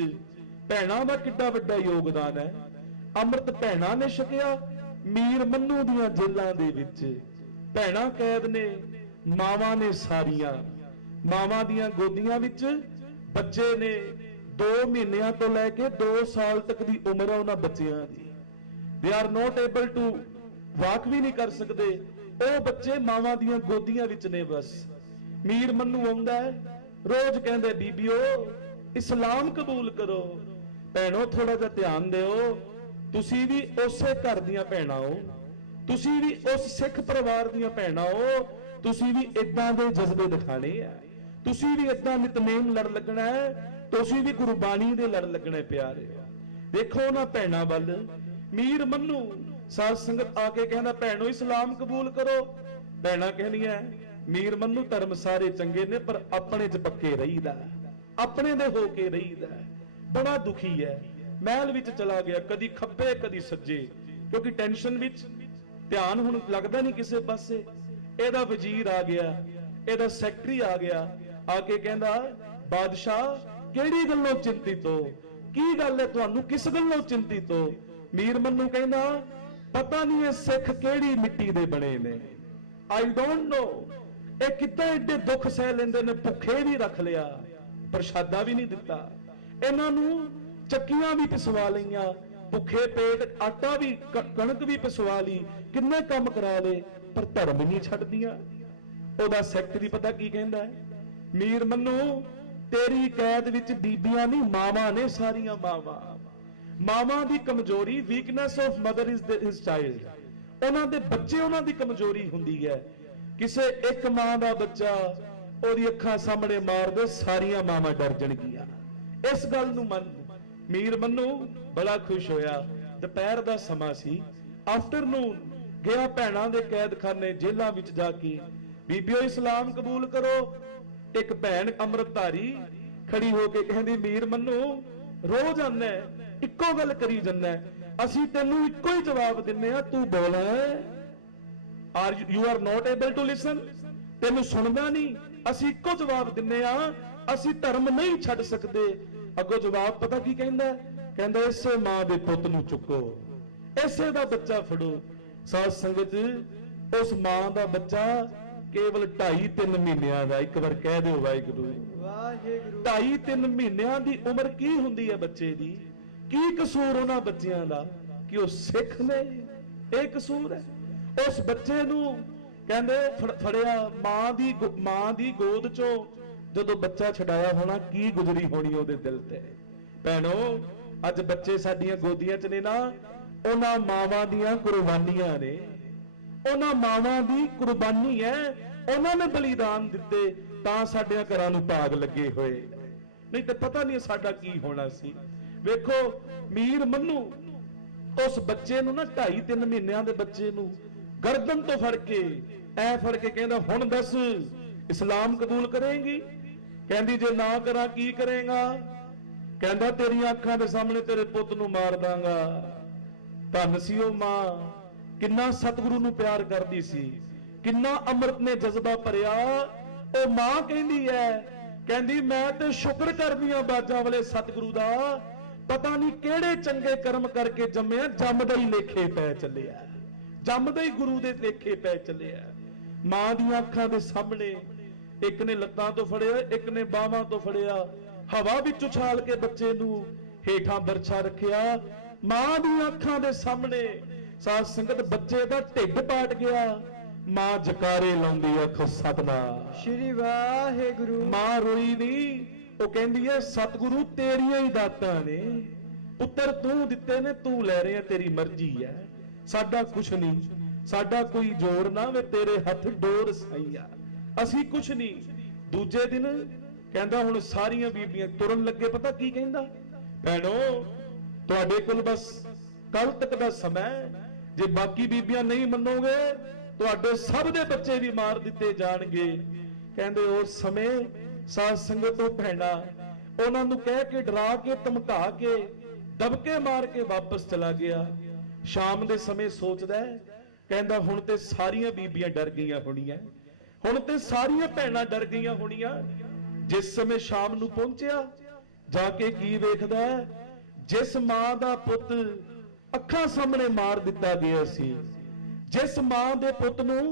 ਭੈਣਾਂ ਦਾ ਕਿੱਡਾ ਵੱਡਾ ਯੋਗਦਾਨ ਹੈ। ਅੰਮ੍ਰਿਤ ਭੈਣਾਂ ਨੇ ਛਕਿਆ ਮੀਰ ਮੰਨੂ ਦੀਆਂ ਜੇਲਾਂ ਦੇ ਵਿੱਚ। ਭੈਣਾਂ ਕੈਦ ਨੇ, ਮਾਵਾਂ ਨੇ ਸਾਰੀਆਂ, ਮਾਵਾਂ ਦੀਆਂ ਗੋਦੀਆਂ ਵਿੱਚ ਬੱਚੇ ਨੇ। 2 ਮਹੀਨਿਆਂ ਤੋਂ ਲੈ ਕੇ 2 ਸਾਲ ਤੱਕ ਦੀ ਉਮਰ ਹੈ ਉਹਨਾਂ ਬੱਚਿਆਂ ਦੀ। they are not able to ਵਾਕ ਵੀ ਨਹੀਂ ਕਰ ਸਕਦੇ, ਉਹ ਬੱਚੇ ਮਾਵਾਂ ਦੀਆਂ ਗੋਦੀਆਂ ਵਿੱਚ ਨੇ। ਬਸ ਮੀਰ ਮੰਨੂ ਆਉਂਦਾ ਹੈ, ਰੋਜ਼ ਕਹਿੰਦੇ ਬੀਬੀਓ ਇਸਲਾਮ ਕਬੂਲ ਕਰੋ। ਭੈਣੋ ਥੋੜਾ ਜਿਹਾ ਧਿਆਨ ਦਿਓ, ਤੁਸੀਂ ਵੀ ਉਸੇ ਘਰ ਦੀਆਂ ਭੈਣਾਂ ਹੋ, ਤੁਸੀਂ ਵੀ ਉਸ ਸਿੱਖ ਪਰਿਵਾਰ ਦੀਆਂ ਭੈਣਾਂ ਹੋ, ਤੁਸੀਂ ਵੀ ਇਦਾਂ ਦੇ ਜਜ਼ਬੇ ਦਿਖਾਣੇ ਆ, ਤੁਸੀਂ ਵੀ ਇਦਾਂ ਨਿਤਨੇਮ ਲੜ ਲੱਗਣਾ ਹੈ, ਤੁਸੀਂ ਵੀ ਗੁਰਬਾਣੀ ਦੇ ਲੜ ਲੱਗਣੇ ਪਿਆਰੇ। ਦੇਖੋ ਉਹਨਾਂ ਭੈਣਾਂ ਵੱਲ ਮੀਰ ਮੰਨੂ ਸਾਧ ਸੰਗਤ ਆ ਕੇ ਕਹਿੰਦਾ ਭੈਣੋ ਇਸਲਾਮ ਕਬੂਲ ਕਰੋ। ਭੈਣਾਂ ਕਹਿੰਦੀਆਂ ਮੀਰ ਮੰਨੂ ਧਰਮ ਸਾਰੇ ਚੰਗੇ ਨੇ ਪਰ ਆਪਣੇ 'ਚ ਪੱਕੇ ਰਹੀਦਾ, ਆਪਣੇ ਦੇ ਹੋ ਕੇ ਰਹੀਦਾ। ਬੜਾ ਦੁਖੀ ਹੈ, ਮਹਿਲ ਵਿੱਚ ਚਲਾ ਗਿਆ, ਕਦੀ ਖੱਬੇ ਕਦੀ ਸੱਜੇ, ਕਿਉਂਕਿ ਟੈਨਸ਼ਨ ਵਿੱਚ ਧਿਆਨ ਹੁਣ ਲੱਗਦਾ ਨਹੀਂ ਕਿਸੇ ਪਾਸੇ। ਇਹਦਾ ਵਜ਼ੀਰ ਆ ਗਿਆ, ਇਹਦਾ ਸੈਕਟਰੀ ਆ ਗਿਆ, ਆ ਕੇ ਕਹਿੰਦਾ ਬਾਦਸ਼ਾਹ ਕਿਹੜੀ ਗੱਲੋਂ ਚਿੰਤਿਤ ਹੋ, ਕੀ ਗੱਲ ਹੈ ਤੁਹਾਨੂੰ, ਕਿਸ ਗੱਲੋਂ ਚਿੰਤਿਤ ਹੋ? ਮੀਰ ਮੰਨੂ ਕਹਿੰਦਾ ਪਤਾ ਨਹੀਂ ਇਹ ਸਿੱਖ ਕਿਹੜੀ ਮਿੱਟੀ ਦੇ ਬਣੇ ਨੇ, ਆਈ ਡੋਂਟ ਨੋ। ਇਹ ਕਿੱਦਾਂ ਏਡੇ ਦੁੱਖ ਸਹਿ ਲੈਂਦੇ ਨੇ, ਭੁੱਖੇ ਵੀ ਰੱਖ ਲਿਆ, ਪ੍ਰਸ਼ਾਦਾ ਵੀ ਨਹੀਂ ਦਿੱਤਾ, ਇਹਨਾਂ ਨੂੰ ਚੱਕੀਆਂ ਵੀ ਪਿਸਵਾ ਲਈਆਂ, ਭੁੱਖੇ ਪੇਟ ਆਟਾ ਵੀ ਕਣਕ ਵੀ ਪਿਸਵਾ ਲਈ, ਕਿੰਨੇ ਕੰਮ ਕਰਾ ਲਏ, ਪਰ ਧਰਮ ਨਹੀਂ ਛੱਡਦੀਆਂ। ਉਹਦਾ ਸੈਕਟਰੀ ਪਤਾ ਕੀ ਕਹਿੰਦਾ ਹੈ, ਮੀਰ ਮੰਨੂ ਤੇਰੀ ਕੈਦ ਵਿੱਚ ਬੀਬੀਆਂ ਨਹੀਂ ਮਾਵਾਂ ਨੇ, ਸਾਰੀਆਂ ਮਾਵਾਂ। ਮਾਵਾਂ ਦੀ ਕਮਜ਼ੋਰੀ, weakness of mother is his child. ਉਹਨਾਂ ਦੇ ਬੱਚੇ ਉਹਨਾਂ ਦੀ ਕਮਜ਼ੋਰੀ ਹੁੰਦੀ ਹੈ। ਕਿਸੇ ਇੱਕ ਮਾਂ ਦਾ ਬੱਚਾ ਉਹਦੀ ਅੱਖਾਂ ਸਾਹਮਣੇ ਮਾਰ ਦੇ, ਸਾਰੀਆਂ ਮਾਵਾਂ ਡਰ ਜਾਣਗੀਆਂ। ਇਸ ਗੱਲ ਨੂੰ ਮੀਰ ਮੰਨੂ ਬੜਾ ਖੁਸ਼ ਹੋਇਆ। ਦੁਪਹਿਰ ਦਾ ਸਮਾਂ ਸੀ, ਆਫਟਰਨੂਨ ਗਿਆ ਭੈਣਾਂ ਦੇ ਕੈਦਖਾਨੇ ਜੇਲ੍ਹਾਂ ਵਿੱਚ ਜਾ ਕੇ, ਬੀਬੀਓ ਇਸਲਾਮ ਕਬੂਲ ਕਰੋ। ਇੱਕ ਭੈਣ ਅੰਮ੍ਰਿਤਧਾਰੀ ਖੜੀ ਹੋ ਕੇ ਕਹਿੰਦੀ ਮੀਰ ਮੰਨੂ ਰੋਜ਼ ਆਉਂਦਾ ਇੱਕੋ ਗੱਲ ਕਰੀ ਜਾਂਦਾ, ਅਸੀਂ ਤੈਨੂੰ ਇੱਕੋ ਹੀ ਜਵਾਬ ਦਿੰਨੇ ਆ, ਤੂੰ ਬੋਲ you are not able to listen. ਤੈਨੂੰ ਸੁਣਦਾ ਨਹੀਂ, ਅਸੀਂ ਇੱਕੋ ਜਵਾਬ ਦਿੰਨੇ ਆ, ਅਸੀਂ ਧਰਮ ਨਹੀਂ ਛੱਡ ਸਕਦੇ। ਅੱਗੋਂ ਜਵਾਬ ਪਤਾ ਕੀ ਕਹਿੰਦਾ, ਕਹਿੰਦਾ ਇਸੇ ਮਾਂ ਦੇ ਪੁੱਤ ਨੂੰ ਚੁੱਕੋ, ਇਸੇ ਦਾ ਬੱਚਾ ਫੜੋ। ਸਾਧ ਸੰਗਤ, ਉਸ ਮਾਂ ਦਾ ਬੱਚਾ ਕੇਵਲ 2.5-3 ਮਹੀਨਿਆਂ ਦਾ, ਇੱਕ ਵਾਰ ਕਹਿ ਦਿਓ ਵਾਹਿਗੁਰੂ ਵਾਹਿਗੁਰੂ। 2.5-3 ਮਹੀਨਿਆਂ ਦੀ ਉਮਰ ਕੀ ਹੁੰਦੀ ਹੈ ਬੱਚੇ ਦੀ? ਕੀ ਕਸੂਰ ਉਹਨਾਂ ਬੱਚਿਆਂ ਦਾ ਕਿ ਉਹ ਸਿੱਖ ਨੇ? ਇਹ ਕਸੂਰ ਹੈ। ਉਸ ਬੱਚੇ ਨੂੰ ਕਹਿੰਦੇ ਫੜਿਆ, ਮਾਂ ਦੀ ਗੋਦ ਚੋਂ ਜਦੋਂ ਬੱਚਾ ਛਡਾਇਆ ਹੋਣਾ, ਕੀ ਗੁਜ਼ਰੀ ਹੋਣੀ ਉਹਦੇ ਦਿਲ ਤੇ। ਭੈਣੋ ਅੱਜ ਬੱਚੇ ਸਾਡੀਆਂ ਗੋਦੀਆਂ 'ਚ ਨੇ ਨਾ, ਉਹਨਾਂ ਮਾਵਾਂ ਦੀਆਂ ਕੁਰਬਾਨੀਆਂ ਨੇ, ਉਹਨਾਂ ਮਾਵਾਂ ਦੀ ਕੁਰਬਾਨੀ ਹੈ ਉਹਨਾਂ ਨੇ ਬਲੀਦਾਨ ਦਿੱਤੇ ਤਾਂ ਸਾਡਿਆਂ ਘਰਾਂ ਨੂੰ ਭਾਗ ਲੱਗੇ ਹੋਏ, ਨਹੀਂ ਤੇ ਪਤਾ ਨਹੀਂ ਸਾਡਾ ਕੀ ਹੋਣਾ ਸੀ। ਵੇਖੋ ਮੀਰ ਮੰਨੂ ਉਸ ਬੱਚੇ ਨੂੰ ਨਾ 2.5-3 ਮਹੀਨਿਆਂ ਦੇ ਬੱਚੇ ਨੂੰ ਗਰਦਨ ਤੋਂ ਫੜ ਕੇ ਫੜ ਕੇ ਕਹਿੰਦਾ ਹੁਣ ਦੱਸ ਇਸਲਾਮ ਕਬੂਲ ਕਰੇਂਗੀ? ਕਹਿੰਦੀ ਜੇ ਨਾ ਕਰਾਂ ਕੀ ਕਰੇਗਾ? ਕਹਿੰਦਾ ਤੇਰੀਆਂ ਅੱਖਾਂ ਦੇ ਸਾਹਮਣੇ ਤੇਰੇ ਪੁੱਤ ਨੂੰ ਮਾਰ ਦਾਂਗਾ। ਧੰਨ ਸੀ ਉਹ ਮਾਂ, ਕਿੰਨਾ ਸਤਿਗੁਰੂ ਨੂੰ ਪਿਆਰ ਕਰਦੀ ਸੀ, ਕਿੰਨਾ ਅੰਮ੍ਰਿਤ ਨੇ ਜਜ਼ਬਾ ਭਰਿਆ। ਉਹ ਮਾਂ ਕਹਿੰਦੀ ਹੈ, ਕਹਿੰਦੀ ਮੈਂ ਤੇ ਸ਼ੁਕਰ ਕਰਦੀ ਆ ਬਾਜਾਂ ਵਾਲੇ ਸਤਿਗੁਰੂ ਦਾ, ਪਤਾ ਨਹੀਂ ਕਿਹੜੇ ਚੰਗੇ ਕਰਮ ਕਰਕੇ ਜੰਮਿਆ, ਜੰਮਦਾ ਹੀ ਲੇਖੇ ਪੈ ਚੱਲਿਆ, ਜੰਮਦਾ ਹੀ ਗੁਰੂ ਦੇ ਲੇਖੇ ਪੈ ਚੱਲਿਆ। ਮਾਂ ਦੀਆਂ ਅੱਖਾਂ ਦੇ ਸਾਹਮਣੇ ਇੱਕ ਨੇ ਲੱਤਾਂ ਤੋਂ ਫੜਿਆ, ਇੱਕ ਨੇ ਬਾਹਾਂ ਤੋਂ ਫੜਿਆ, ਹਵਾ ਵਿੱਚ ਉਛਾਲ ਕੇ ਬੱਚੇ ਨੂੰ ਹੇਠਾਂ ਬਰਛਾ ਰੱਖਿਆ। ਮਾਂ ਦੀਆਂ ਅੱਖਾਂ ਦੇ ਸਾਹਮਣੇ ਸਾਧ ਸੰਗਤ ਬੱਚੇ ਦਾ ਢਿੱਡ ਪਾਟ ਗਿਆ। ਮਾਂ ਜਕਾਰੇ ਲਾਉਂਦੀ ਆਖੋ ਸਤਿਨਾਮ ਸ਼੍ਰੀ ਵਾਹਿਗੁਰੂ। ਮਾਂ ਰੋਈ ਨਹੀਂ, ਉਹ ਕਹਿੰਦੀ ਹੈ ਸਤਿਗੁਰੂ ਤੇਰੀਆਂ ਹੀ ਦਾਤਾਂ ਨੇ, ਪੁੱਤਰ ਤੂੰ ਦਿੱਤੇ ਨੇ, ਤੂੰ ਲੈ ਰਿਹਾ, ਤੇਰੀ ਮਰਜ਼ੀ ਹੈ, ਸਾਡਾ ਕੁਛ ਨਹੀਂ, ਸਾਡਾ ਕੋਈ ਜ਼ੋਰ ਨਾ ਵੇ, ਤੇਰੇ ਹੱਥ ਡੋਰ ਸਾਈਆ, ਅਸੀਂ ਕੁਛ ਨਹੀਂ। ਦੂਜੇ ਦਿਨ ਕਹਿੰਦਾ ਹੁਣ ਸਾਰੀਆਂ ਬੀਬੀਆਂ ਤੁਰਨ ਲੱਗੇ, ਪਤਾ ਕੀ ਕਹਿੰਦਾ? ਭੈਣੋ ਤੁਹਾਡੇ ਕੋਲ ਬਸ ਕੱਲ ਤੱਕ ਦਾ ਸਮਾਂ, ਜੇ ਬਾਕੀ ਬੀਬੀਆਂ ਨਹੀਂ ਮੰਨੋਗੇ ਤੁਹਾਡੇ ਸਭ ਦੇ ਬੱਚੇ ਵੀ ਮਾਰ ਦਿੱਤੇ ਜਾਣਗੇ। ਕਹਿੰਦੇ ਉਸ ਸਮੇਂ ਸਾਧ ਸੰਗਤ ਤੋਂ ਭੈਣਾ ਉਹਨਾਂ ਨੂੰ ਕਹਿ ਕੇ ਡਰਾ ਕੇ ਧਮਕਾ ਕੇ ਦਬਕੇ ਮਾਰ ਕੇ ਵਾਪਸ ਚਲਾ ਗਿਆ। ਸ਼ਾਮ ਦੇ ਸਮੇਂ ਸੋਚਦਾ ਕਹਿੰਦਾ ਹੁਣ ਤੇ ਸਾਰੀਆਂ ਬੀਬੀਆਂ ਡਰ ਗਈਆਂ ਹੋਣੀਆਂ, ਹੁਣ ਤੇ ਸਾਰੀਆਂ ਭੈਣਾਂ ਡਰ ਗਈਆਂ ਹੋਣੀਆਂ। ਜਿਸ ਸਮੇਂ ਸ਼ਾਮ ਨੂੰ ਪਹੁੰਚਿਆ ਜਾ ਕੇ ਕੀ ਵੇਖਦਾ, ਜਿਸ ਮਾਂ ਦਾ ਪੁੱਤ ਅੱਖਾਂ ਸਾਹਮਣੇ ਮਾਰ ਦਿੱਤਾ ਗਿਆ ਸੀ, ਜਿਸ ਮਾਂ ਦੇ ਪੁੱਤ ਨੂੰ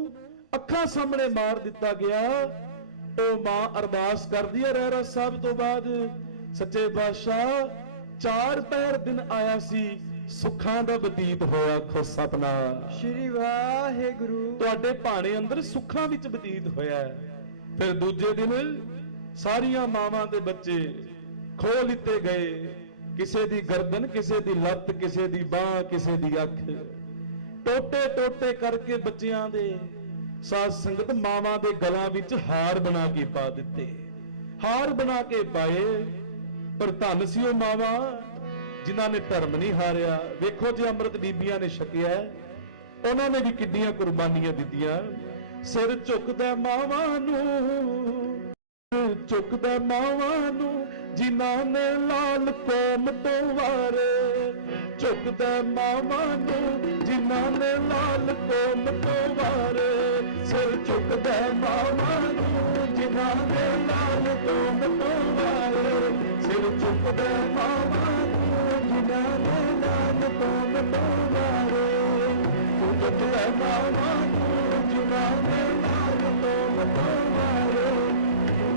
ਅੱਖਾਂ ਸਾਹਮਣੇ ਮਾਰ ਦਿੱਤਾ ਗਿਆ, ਉਹ ਮਾਂ ਅਰਦਾਸ ਕਰਦੀ ਹੈ ਰਹਿਰਾਸ ਸਾਹਿਬ ਤੋਂ ਬਾਅਦ, ਸੱਚੇ ਪਾਤਸ਼ਾਹ 4 ਪਹਿਰ ਦਿਨ ਆਇਆ ਸੀ, ਸੁੱਖਾਂ ਦਾ ਬਤੀਤ ਹੋਇਆ, ਖੋ ਸਤਿਨਾਮ ਸ਼੍ਰੀ ਵਾਹਿਗੁਰੂ। ਤੁਹਾਡੇ ਭਾਣੇ ਅੰਦਰ ਸੁੱਖਾਂ ਵਿੱਚ ਬਤੀਤ ਹੋਇਆ। ਫਿਰ ਦੂਜੇ ਦਿਨ ਸਾਰੀਆਂ ਮਾਵਾਂ ਦੇ ਬੱਚੇ ਖੋਹ ਲਿੱਤੇ ਗਏ, ਕਿਸੇ ਦੀ ਗਰਦਨ, ਕਿਸੇ ਦੀ ਲੱਤ, ਕਿਸੇ ਦੀ ਬਾਹ, ਕਿਸੇ ਦੀ ਅੱਖ, ਟੋਟੇ ਟੋਟੇ ਕਰਕੇ ਬੱਚਿਆਂ ਦੇ ਸਾਧ ਸੰਗਤ ਮਾਵਾਂ ਦੇ ਗਲਾਂ ਵਿੱਚ ਹਾਰ ਬਣਾ ਕੇ ਪਾ ਦਿੱਤੇ, ਹਾਰ ਬਣਾ ਕੇ ਪਾਏ। ਪਰ ਧੰਨ ਸੀ ਉਹ ਮਾਵਾਂ ਜਿਨ੍ਹਾਂ ਨੇ ਧਰਮ ਨਹੀਂ ਹਾਰਿਆ। ਵੇਖੋ ਜੇ ਅੰਮ੍ਰਿਤ ਬੀਬੀਆਂ ਨੇ ਛਕਿਆ, ਉਹਨਾਂ ਨੇ ਵੀ ਕਿੰਨੀਆਂ ਕੁਰਬਾਨੀਆਂ ਦਿੱਤੀਆਂ। ਸਿਰ ਝੁਕਦਾ ਮਾਵਾਂ ਨੂੰ, ਝੁਕਦਾ ਮਾਵਾਂ ਨੂੰ ਜਿਨ੍ਹਾਂ ਨੇ ਲਾਲ ਕੌਮ ਤੋਂ ਵਾਰੇ, ਝੁਕਦਾ ਮਾਵਾਂ ਨੂੰ ਜਿਨ੍ਹਾਂ ਨੇ ਲਾਲ ਕੌਮ ਤੋਂ ਵਾਰੇ, ਸਿਰ ਝੁਕਦਾ ਮਾਵਾਂ ਨੂੰ ਜਿਨ੍ਹਾਂ ਨੇ ਲਾਲ ਕੌਮ ਤੋਂ ਵਾਰੇ, ਸਿਰ ਝੁਕਦਾ ਮਾਵਾਂ ਨੂੰ ਜਿਨ੍ਹਾਂ ਨੇ ਲਾਲ ਕੌਮ ਤੋਂ ਵਾਰੇ, ਝੁਕਦਾ ਮਾਵਾਂ ਨੂੰ ਜਿਨ੍ਹਾਂ ਨੇ ਲਾਲ ਕੌਮ ਤੋਂ ਵਾਰੇ,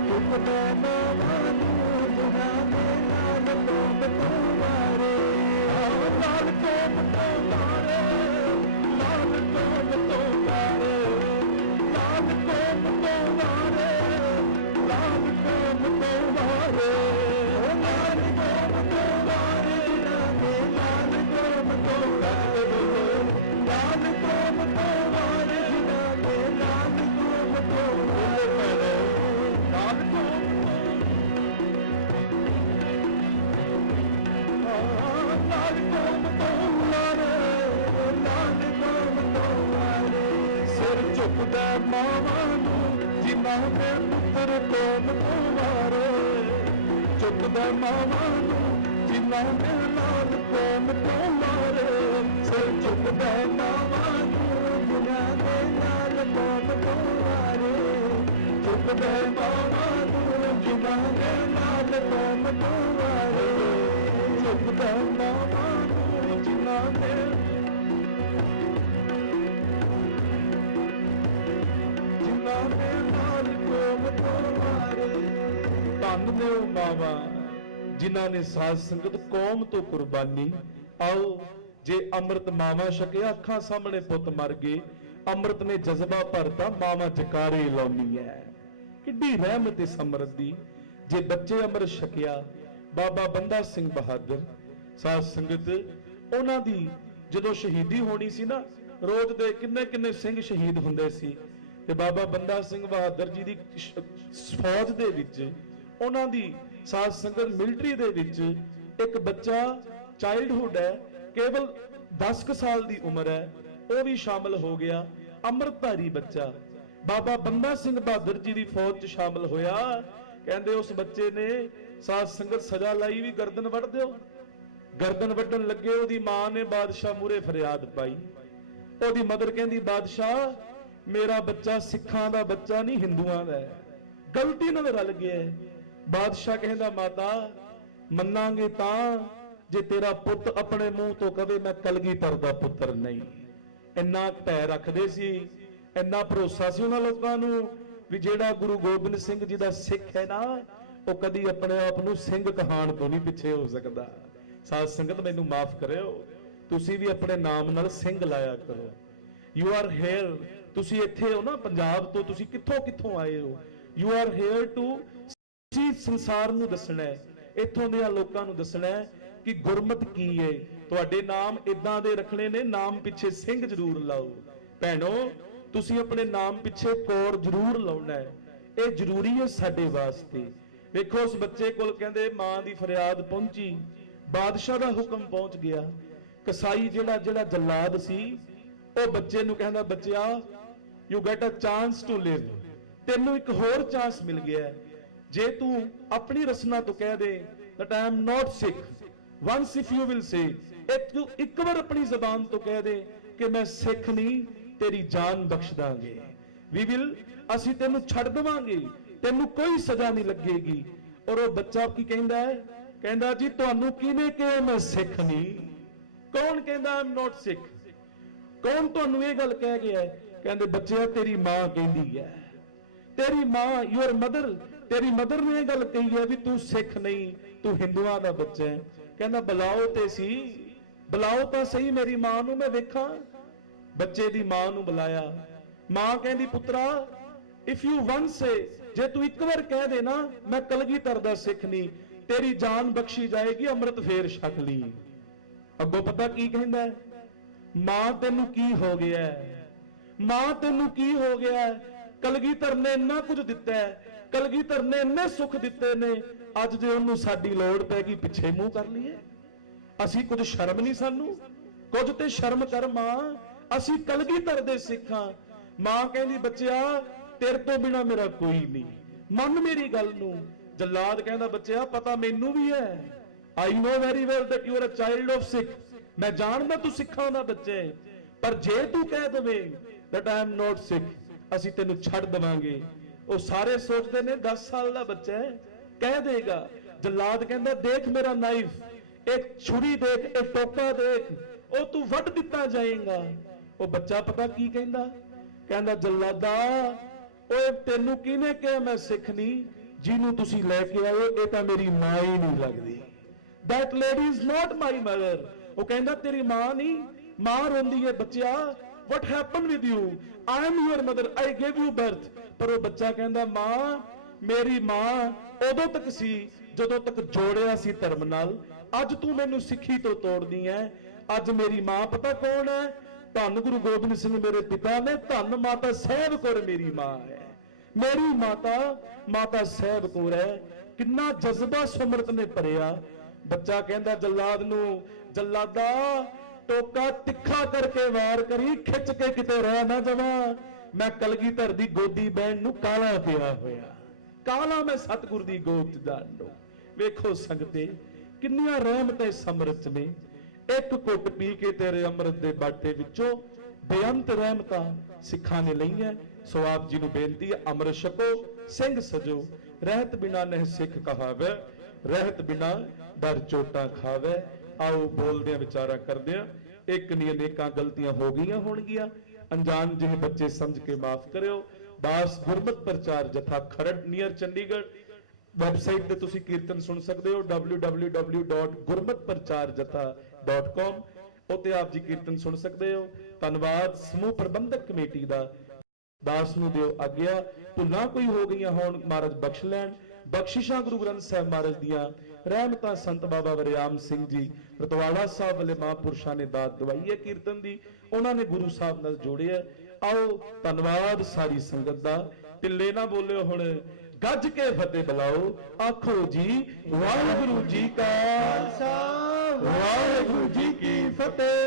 ਝੁਕਦਾ ਮਾਵਾਂ ਨੂੰ ਜਿਨ੍ਹਾਂ ਨੇ ਲਾਲ ਕੌਮ ਤੋਂ ਵਾਰੇ, ਲਾਲ ਕੌਮ ਤੋਂ ਵਾਰੇ, ਲਾਲ ਕੌਮ ਤੋਂ ਵਾਰੇ, ਲਾਲ ਕੌਮ ਤੋਂ ਵਾਰੇ, ਲਾਲ ਕੌਮ ਤੋਂ ਵਾਰੇ, ਲਾਲ ਕੌਮ ਤੋਂ ਵਾਰੇ, ਲਾਲ ਕੌਮ ਤੋਂ ਵਾਰੇ, ਲਾਲ ਕੌਮ ਤੋਂ ਵਾਰੇ, ਲਾਲ ਕੌਮ ਤੋਂ ਵਾਰੇ, ਲਾਲ ਕੌਮ ਲਾਲ ਕੌਮ ਤੋਂ ਵਾਰੇ, ਲਾਲ ਕੌਮ ਤੋਂ ਵਾਰੇ, ਸਿਰ ਝੁਕਦਾ ਮਾਵਾਂ ਨੂੰ ਜਿਨ੍ਹਾਂ ਨੇ ਪੁੱਤਰ ਕੌਮ ਤੋਂ ਵਾਰੇ, ਝੁਕਦਾ ਮਾਵਾਂ ਨੂੰ ਜਿਨ੍ਹਾਂ ਨੇ ਲਾਲ ਕੌਮ ਤੋਂ ਵਾਰੇ, ਸਿਰ ਝੁਕਦਾ ਮਾਵਾਂ ਨੂੰ ਜਿਨ੍ਹਾਂ ਨੇ ਲਾਲ ਕੌਮ ਤੋਂ ਵਾਰੇ, ਝੁਕਦਾ ਮਾਵਾਂ ਨੂੰ ਜਿਨ੍ਹਾਂ ਨੇ ਲਾਲ ਕੌਮ ਤੋਂ ਵਾਰੇ, ਝੁਕਦਾ ਮਾਵਾਂ ਨੂੰ ਜਿਨ੍ਹਾਂ ਨੇ ਲਾਲ ਕੌਮ ਤੋਂ ਵਾਰੇ। ਧੰਨ ਨੇ ਉਹ ਮਾਵਾਂ ਜਿਨ੍ਹਾਂ ਨੇ ਸਾਧ ਸੰਗਤ ਕੌਮ ਤੋਂ ਕੁਰਬਾਨੀ। ਆਓ ਜੇ ਅੰਮ੍ਰਿਤ ਮਾਵਾਂ ਛਕਿਆ, ਅੱਖਾਂ ਸਾਹਮਣੇ ਪੁੱਤ ਮਰ ਗਏ, ਅੰਮ੍ਰਿਤ ਨੇ ਜਜ਼ਬਾ ਭਰਤਾ, ਮਾਵਾਂ ਜਕਾਰੇ ਲਾਉਣੀ ਹੈ। ਕਿੱਡੀ ਰਹਿਮਤ ਇਸ ਅੰਮ੍ਰਿਤ ਦੀ। ਜੇ ਬੱਚੇ ਅੰਮ੍ਰਿਤ ਛਕਿਆ, ਬਾਬਾ ਬੰਦਾ ਸਿੰਘ ਬਹਾਦਰ ਸਾਧ ਸੰਗਤ ਉਹਨਾਂ ਦੀ ਜਦੋਂ ਸ਼ਹੀਦੀ ਹੋਣੀ ਸੀ ਨਾ, ਰੋਜ਼ ਦੇ ਕਿੰਨੇ ਕਿੰਨੇ ਸਿੰਘ ਸ਼ਹੀਦ ਹੁੰਦੇ ਸੀ, ਤੇ ਬਾਬਾ ਬੰਦਾ ਸਿੰਘ ਬਹਾਦਰ ਜੀ ਦੀ ਫੌਜ ਦੇ ਵਿੱਚ, ਉਹਨਾਂ ਦੀ ਸਾਧ ਸੰਗਤ ਮਿਲਟਰੀ ਦੇ ਵਿੱਚ ਇੱਕ ਬੱਚਾ ਚਾਈਲਡਹੁੱਡ ਹੈ, ਕੇਵਲ 10 ਕੁ ਸਾਲ ਦੀ ਉਮਰ ਹੈ, ਉਹ ਵੀ ਸ਼ਾਮਲ ਹੋ ਗਿਆ। ਅੰਮ੍ਰਿਤਧਾਰੀ ਬੱਚਾ ਬਾਬਾ ਬੰਦਾ ਸਿੰਘ ਬਹਾਦਰ ਜੀ ਦੀ ਫੌਜ 'ਚ ਸ਼ਾਮਲ ਹੋਇਆ। ਕਹਿੰਦੇ ਉਸ ਬੱਚੇ ਨੇ ਸਾਧ ਸੰਗਤ ਸਜ਼ਾ ਲਾਈ ਵੀ ਗਰਦਨ ਵੱਢ ਦਿਓ। ਗਰਦਨ ਵੱਢਣ ਲੱਗੇ, ਉਹਦੀ ਮਾਂ ਨੇ ਬਾਦਸ਼ਾਹ ਮੂਹਰੇ ਫਰਿਆਦ ਪਾਈ। ਉਹਦੀ ਮਦਰ ਕਹਿੰਦੀ, ਬਾਦਸ਼ਾਹ ਮੇਰਾ ਬੱਚਾ ਸਿੱਖਾਂ ਦਾ ਬੱਚਾ ਨਹੀਂ, ਹਿੰਦੂਆਂ ਦਾ ਹੈ, ਗਲਤੀ ਨਾਲ ਰਲ ਗਿਆ। ਬਾਦਸ਼ਾਹ ਕਹਿੰਦਾ, ਮਾਤਾ ਮੰਨਾਂਗੇ ਤਾਂ ਜੇ ਤੇਰਾ ਪੁੱਤ ਆਪਣੇ ਮੂੰਹ ਤੋਂ ਕਵੇ ਮੈਂ ਕਲਗੀਧਰ ਦਾ ਪੁੱਤਰ ਨਹੀਂ। ਇੰਨਾ ਭੈ ਰੱਖਦੇ ਸੀ, ਇੰਨਾ ਭਰੋਸਾ ਸੀ ਉਹਨਾਂ ਲੋਕਾਂ ਨੂੰ ਵੀ ਜਿਹੜਾ ਗੁਰੂ ਗੋਬਿੰਦ ਸਿੰਘ ਜੀ ਦਾ ਸਿੱਖ ਹੈ ਨਾ, ਉਹ ਕਦੀ ਆਪਣੇ ਆਪ ਨੂੰ ਸਿੰਘ ਕਹਾਣ ਤੋਂ ਨਹੀਂ ਪਿੱਛੇ ਹੋ ਸਕਦਾ। ਸਾਧ ਸੰਗਤ ਮੈਨੂੰ ਮਾਫ ਕਰਿਓ, ਤੁਸੀਂ ਵੀ ਆਪਣੇ ਨਾਮ ਨਾਲ ਸਿੰਘ ਲਾਇਆ ਕਰੋ। ਯੂ ਆਰ ਹੇਅਰ, ਤੁਸੀਂ ਇੱਥੇ ਹੋ ਨਾ ਪੰਜਾਬ ਤੋਂ, ਤੁਸੀਂ ਕਿੱਥੋਂ ਕਿੱਥੋਂ ਆਏ ਹੋ। You are here to see ਸੰਸਾਰ ਨੂੰ ਦੱਸਣਾ ਹੈ, ਇੱਥੋਂ ਦੇ ਲੋਕਾਂ ਨੂੰ ਦੱਸਣਾ ਹੈ ਕਿ ਗੁਰਮਤ ਕੀ ਹੈ। ਤੁਹਾਡੇ ਨਾਮ ਇਦਾਂ ਦੇ ਰੱਖਣੇ ਨੇ, ਨਾਮ ਪਿੱਛੇ ਸਿੰਘ ਜ਼ਰੂਰ ਲਾਓ। ਭੈਣੋ ਤੁਸੀਂ ਆਪਣੇ ਨਾਮ ਪਿੱਛੇ ਕੌਰ ਜ਼ਰੂਰ ਲਾਉਣਾ ਹੈ, ਇਹ ਜ਼ਰੂਰੀ ਹੈ ਸਾਡੇ ਵਾਸਤੇ। ਵੇਖੋ ਉਸ ਬੱਚੇ ਕੋਲ ਕਹਿੰਦੇ ਮਾਂ ਦੀ ਫਰਿਆਦ ਪਹੁੰਚੀ, ਬਾਦਸ਼ਾਹ ਦਾ ਹੁਕਮ ਪਹੁੰਚ ਗਿਆ। ਕਸਾਈ ਜਿਹੜਾ ਜੱਲਾਦ ਸੀ, ਉਹ ਬੱਚੇ ਨੂੰ ਕਹਿੰਦਾ, ਬੱਚਿਆ you get a chance to live, ਤੈਨੂੰ ਇੱਕ ਹੋਰ ਚਾਂਸ ਮਿਲ ਗਿਆ। ਜੇ ਤੂੰ ਆਪਣੀ ਰਸਨਾ ਤੋਂ ਕਹਿ ਦੇ that I am not sick, once if you will say, ਇੱਕ ਵਾਰ ਆਪਣੀ ਜ਼ਬਾਨ ਤੋਂ ਕਹਿ ਦੇ ਕਿ ਮੈਂ ਸਿੱਖ ਨਹੀਂ, ਤੇਰੀ ਜਾਨ ਬਖਸ਼ ਦਾਂਗੇ। we will, ਅਸੀਂ ਤੈਨੂੰ ਛੱਡ ਦੇਵਾਂਗੇ, ਤੈਨੂੰ ਕੋਈ ਸਜ਼ਾ ਨਹੀਂ ਲੱਗੇਗੀ। ਔਰ ਉਹ ਬੱਚਾ ਕੀ ਕਹਿੰਦਾ ਹੈ? ਕਹਿੰਦਾ ਜੀ ਤੁਹਾਨੂੰ ਕਿਹਨੇ ਕਿਹਾ ਮੈਂ ਸਿੱਖ ਨਹੀਂ? ਕੌਣ ਕਹਿੰਦਾ I am not sick? ਕੌਣ ਤੁਹਾਨੂੰ ਇਹ ਗੱਲ ਕਹਿ ਗਿਆ? ਕਹਿੰਦੇ ਬੱਚਿਆ ਤੇਰੀ ਮਾਂ ਕਹਿੰਦੀ ਹੈ, ਤੇਰੀ ਮਾਂ, ਯੂਅਰ ਮਦਰ, ਤੇਰੀ ਮਦਰ ਨੇ ਇਹ ਗੱਲ ਕਹੀ ਹੈ ਵੀ ਤੂੰ ਸਿੱਖ ਨਹੀਂ, ਤੂੰ ਹਿੰਦੂਆਂ ਦਾ ਬੱਚਾ ਹੈ। ਕਹਿੰਦਾ ਬੁਲਾਓ ਤੇ ਸੀ, ਬੁਲਾਓ ਤਾਂ ਸਹੀ ਮੇਰੀ ਮਾਂ ਨੂੰ, ਮੈਂ ਵੇਖਾਂ। ਬੱਚੇ ਦੀ ਮਾਂ ਨੂੰ ਬੁਲਾਇਆ। ਮਾਂ ਕਹਿੰਦੀ ਪੁੱਤਰਾ ਇਫ ਯੂ ਵਨਸ ਸੇ, ਜੇ ਤੂੰ ਇੱਕ ਵਾਰ ਕਹਿ ਦੇ ਨਾ ਮੈਂ ਕਲਗੀਧਰ ਦਾ ਸਿੱਖ ਨਹੀਂ, ਤੇਰੀ ਜਾਨ ਬਖਸ਼ੀ ਜਾਏਗੀ, ਅੰਮ੍ਰਿਤ ਫੇਰ ਛਕ ਲਈ। ਅੱਗੋਂ ਪਤਾ ਕੀ ਕਹਿੰਦਾ? ਮਾਂ ਤੈਨੂੰ ਕੀ ਹੋ ਗਿਆ? ਮਾਂ ਤੈਨੂੰ ਕੀ ਹੋ ਗਿਆ? ਕਲਗੀਧਰ ਨੇ ਇੰਨਾ ਕੁਝ ਦਿੱਤਾ ਹੈ, ਕਲਗੀਧਰ ਨੇ ਇੰਨੇ ਸੁੱਖ ਦਿੱਤੇ ਨੇ, ਅੱਜ ਜੇ ਉਹਨੂੰ ਸਾਡੀ ਲੋੜ ਪੈ ਗਈ ਪਿੱਛੇ ਮੂੰਹ ਕਰ ਲਈਏ। ਅਸੀਂ ਕੁਝ ਸ਼ਰਮ ਨਹੀਂ ਸਾਨੂੰ? ਕੁਝ ਤੇ ਸ਼ਰਮ ਕਰ ਮਾਂ, ਅਸੀਂ ਕਲਗੀਧਰ ਦੇ ਸਿੱਖਾਂ। ਮਾਂ ਕਹਿੰਦੀ ਬੱਚਿਆ ਤੇਰੇ ਤੋਂ ਬਿਨਾ ਮੇਰਾ ਕੋਈ ਨਹੀਂ, ਮੰਨ ਮੇਰੀ ਗੱਲ ਨੂੰ। ਜੱਲਾਦ ਕਹਿੰਦਾ ਬੱਚਿਆ ਪਤਾ ਮੈਨੂੰ ਵੀ ਹੈ, I know very well that you are a child of Sikh, ਮੈਂ ਜਾਣਦਾ ਤੂੰ ਸਿੱਖਾਂ ਦਾ ਬੱਚਾ ਹੈ, ਪਰ ਜੇ ਤੂੰ ਕਹਿ ਦਵੇਂ that I am not Sikh, ਅਸੀਂ ਤੈਨੂੰ ਛੱਡ ਦੇਵਾਂਗੇ। ਉਹ ਸਾਰੇ ਸੋਚਦੇ ਨੇ 10 ਸਾਲ ਦਾ ਬੱਚਾ ਹੈ, ਕਹਿ ਦੇਗਾ। ਜੱਲਾਦ ਕਹਿੰਦਾ ਦੇਖ ਮੇਰਾ ਨਾਈਫ, ਇੱਕ ਛੁਰੀ ਦੇਖ, ਇੱਕ ਟੋਕਾ ਦੇਖ, ਉਹ ਤੂੰ ਵੱਢ ਦਿੱਤਾ ਜਾਏਗਾ। ਉਹ ਬੱਚਾ ਪਤਾ ਕੀ ਕਹਿੰਦਾ? ਕਹਿੰਦਾ ਜੱਲਾਦਾ ਓਏ ਤੈਨੂੰ ਕਿਹਨੇ ਕਿਹਾ ਮੈਂ ਸਿੱਖ ਨਹੀਂ? ਜਿਹਨੂੰ ਤੁਸੀਂ ਲੈ ਕੇ ਆਏ ਇਹ ਤਾਂ ਮੇਰੀ ਮਾਂ ਹੀ ਨਹੀਂ ਲੱਗਦੀ। That lady is not my mother। ਉਹ ਕਹਿੰਦਾ ਤੇਰੀ ਮਾਂ ਨਹੀਂ, ਮਾਂ ਰੋਂਦੀ ਹੈ ਬੱਚਿਆ, what happened with you? I am your mother, I gave you birth। ਪਰ ਉਹ ਬੱਚਾ ਕਹਿੰਦਾ ਮਾਂ, ਮੇਰੀ ਮਾਂ ਉਦੋਂ ਤੱਕ ਸੀ ਜਦੋਂ ਤੱਕ ਜੋੜਿਆ ਸੀ ਧਰਮ ਨਾਲ, ਅੱਜ ਤੂੰ ਮੈਨੂੰ ਸਿੱਖੀ ਤੋਂ ਤੋੜਦੀ ਹੈ। ਅੱਜ ਮੇਰੀ ਮਾਂ ਪਤਾ ਕੌਣ ਹੈ? ਧੰਨ ਗੁਰੂ ਗੋਬਿੰਦ ਸਿੰਘ ਮੇਰੇ ਪਿਤਾ ਨੇ, ਧੰਨ ਮਾਤਾ ਸਾਹਿਬ ਕੌਰ ਮੇਰੀ ਮਾਂ ਹੈ। ਮੇਰੀ ਮਾਤਾ ਸਾਹਿਬ ਕੌਰ ਹੈ। ਕਿੰਨਾ ਜਜ਼ਬਾ ਸੁਮਰਤ ਨੇ ਭਰਿਆ। ਬੱਚਾ ਕਹਿੰਦਾ ਜੱਲਾਦ ਨੂੰ, ਜੱਲਾਦਾ ਟੋਕਾ ਤਿੱਖਾ ਕਰਕੇ ਵਾਰ ਕਰੀ, ਖਿੱਚ ਕੇ ਕਿਤੇ ਰਹਿ ਨਾ ਜਾਵਾਂ, ਮੈਂ ਕਲਗੀਧਰ ਦੀ ਗੋਦੀ ਬਹਿਣ ਨੂੰ ਕਾਲਾ ਪਿਆ ਹੋਇਆ, ਕਾਲਾ ਮੈਂ ਸਤਿਗੁਰ ਦੀ ਗੋਦ ਚ ਜਾਣ ਨੂੰ। ਵੇਖੋ ਸੰਗਤੇ ਕਿੰਨੀਆਂ ਰਹਿਮਤਾਂ ਇਸ ਅੰਮ੍ਰਿਤ ਨੇ। ਇੱਕ ਘੁੱਟ ਪੀ ਕੇ ਤੇਰੇ ਅੰਮ੍ਰਿਤ ਦੇ ਬਾਟੇ ਵਿੱਚੋਂ ਬੇਅੰਤ ਰਹਿਮਤਾਂ ਸਿੱਖਾਂ ਨੇ ਲਈਆਂ। ਸੋ ਆਪ ਜੀ ਨੂੰ ਬੇਨਤੀ ਹੈ ਅੰਮ੍ਰਿਤ ਛਕੋ, ਸਿੰਘ ਸਜੋ। ਰਹਿਤ ਬਿਨਾ ਨਹਿ ਸਿੱਖ ਕਹਾਵੇ, ਰਹਿਤ ਬਿਨਾ ਦਰ ਚੋਟਾਂ ਖਾਵੇ। ਆਓ ਬੋਲਦੇ ਆ, ਵਿਚਾਰਾ ਕਰਦੇ ਆ। ਇੱਕ ਨਹੀਂ ਅਨੇਕਾਂ ਗਲਤੀਆਂ ਹੋ ਗਈਆਂ ਹੋਣਗੀਆਂ, ਅਣਜਾਣ ਜਿਹੇ ਬੱਚੇ ਸਮਝ ਕੇ ਮਾਫ ਕਰਿਓ। ਦਾਸ ਗੁਰਮਤ ਪ੍ਰਚਾਰ ਜਥਾ ਖਰੜ ਨੀਅਰ ਚੰਡੀਗੜ੍ਹ ਵੈਬਸਾਈਟ ਤੇ ਤੁਸੀਂ ਕੀਰਤਨ ਸੁਣ ਸਕਦੇ ਹੋ www.gurmatpracharjatha.com। ਉੱਤੇ ਆਪ ਜੀ ਕੀਰਤਨ ਸੁਣ ਸਕਦੇ ਹੋ। ਧੰਨਵਾਦ ਸਮੂਹ ਪ੍ਰਬੰਧਕ ਕਮੇਟੀ ਦਾ। ਦਾਸ ਨੂੰ ਦਿਓ ਆਗਿਆ। ਭੁੱਲਾਂ ਕੋਈ ਹੋ ਗਈਆਂ ਹੋਣ ਮਹਾਰਾਜ ਬਖਸ਼ ਲੈਣ। ਬਖਸ਼ਿਸ਼ਾਂ ਗੁਰੂ ਗ੍ਰੰਥ ਸਾਹਿਬ ਮਹਾਰਾਜ ਦੀਆਂ ਰਹਿਮਤਾਂ ਸੰਤ ਬਾਬਾ ਵਰਿਆਮ ਸਿੰਘ ਜੀ ਰਤਵਾੜਾ ਸਾਹਿਬ ਵਾਲੇ ਮਹਾਂਪੁਰਸ਼ਾਂ ਨੇ ਦਾਤ ਦਵਾਈ ਹੈ ਕੀਰਤਨ ਦੀ, ਉਹਨਾਂ ਨੇ ਗੁਰੂ ਸਾਹਿਬ ਨਾਲ ਜੋੜਿਆ। आओ धन्नवाद सारी संगत दा, ढिल्ले ना बोलियो हुण, गज के फतेह बुलाओ, आखो जी वाहिगुरु जी का खालसा वाहिगुरु जी की फतेह।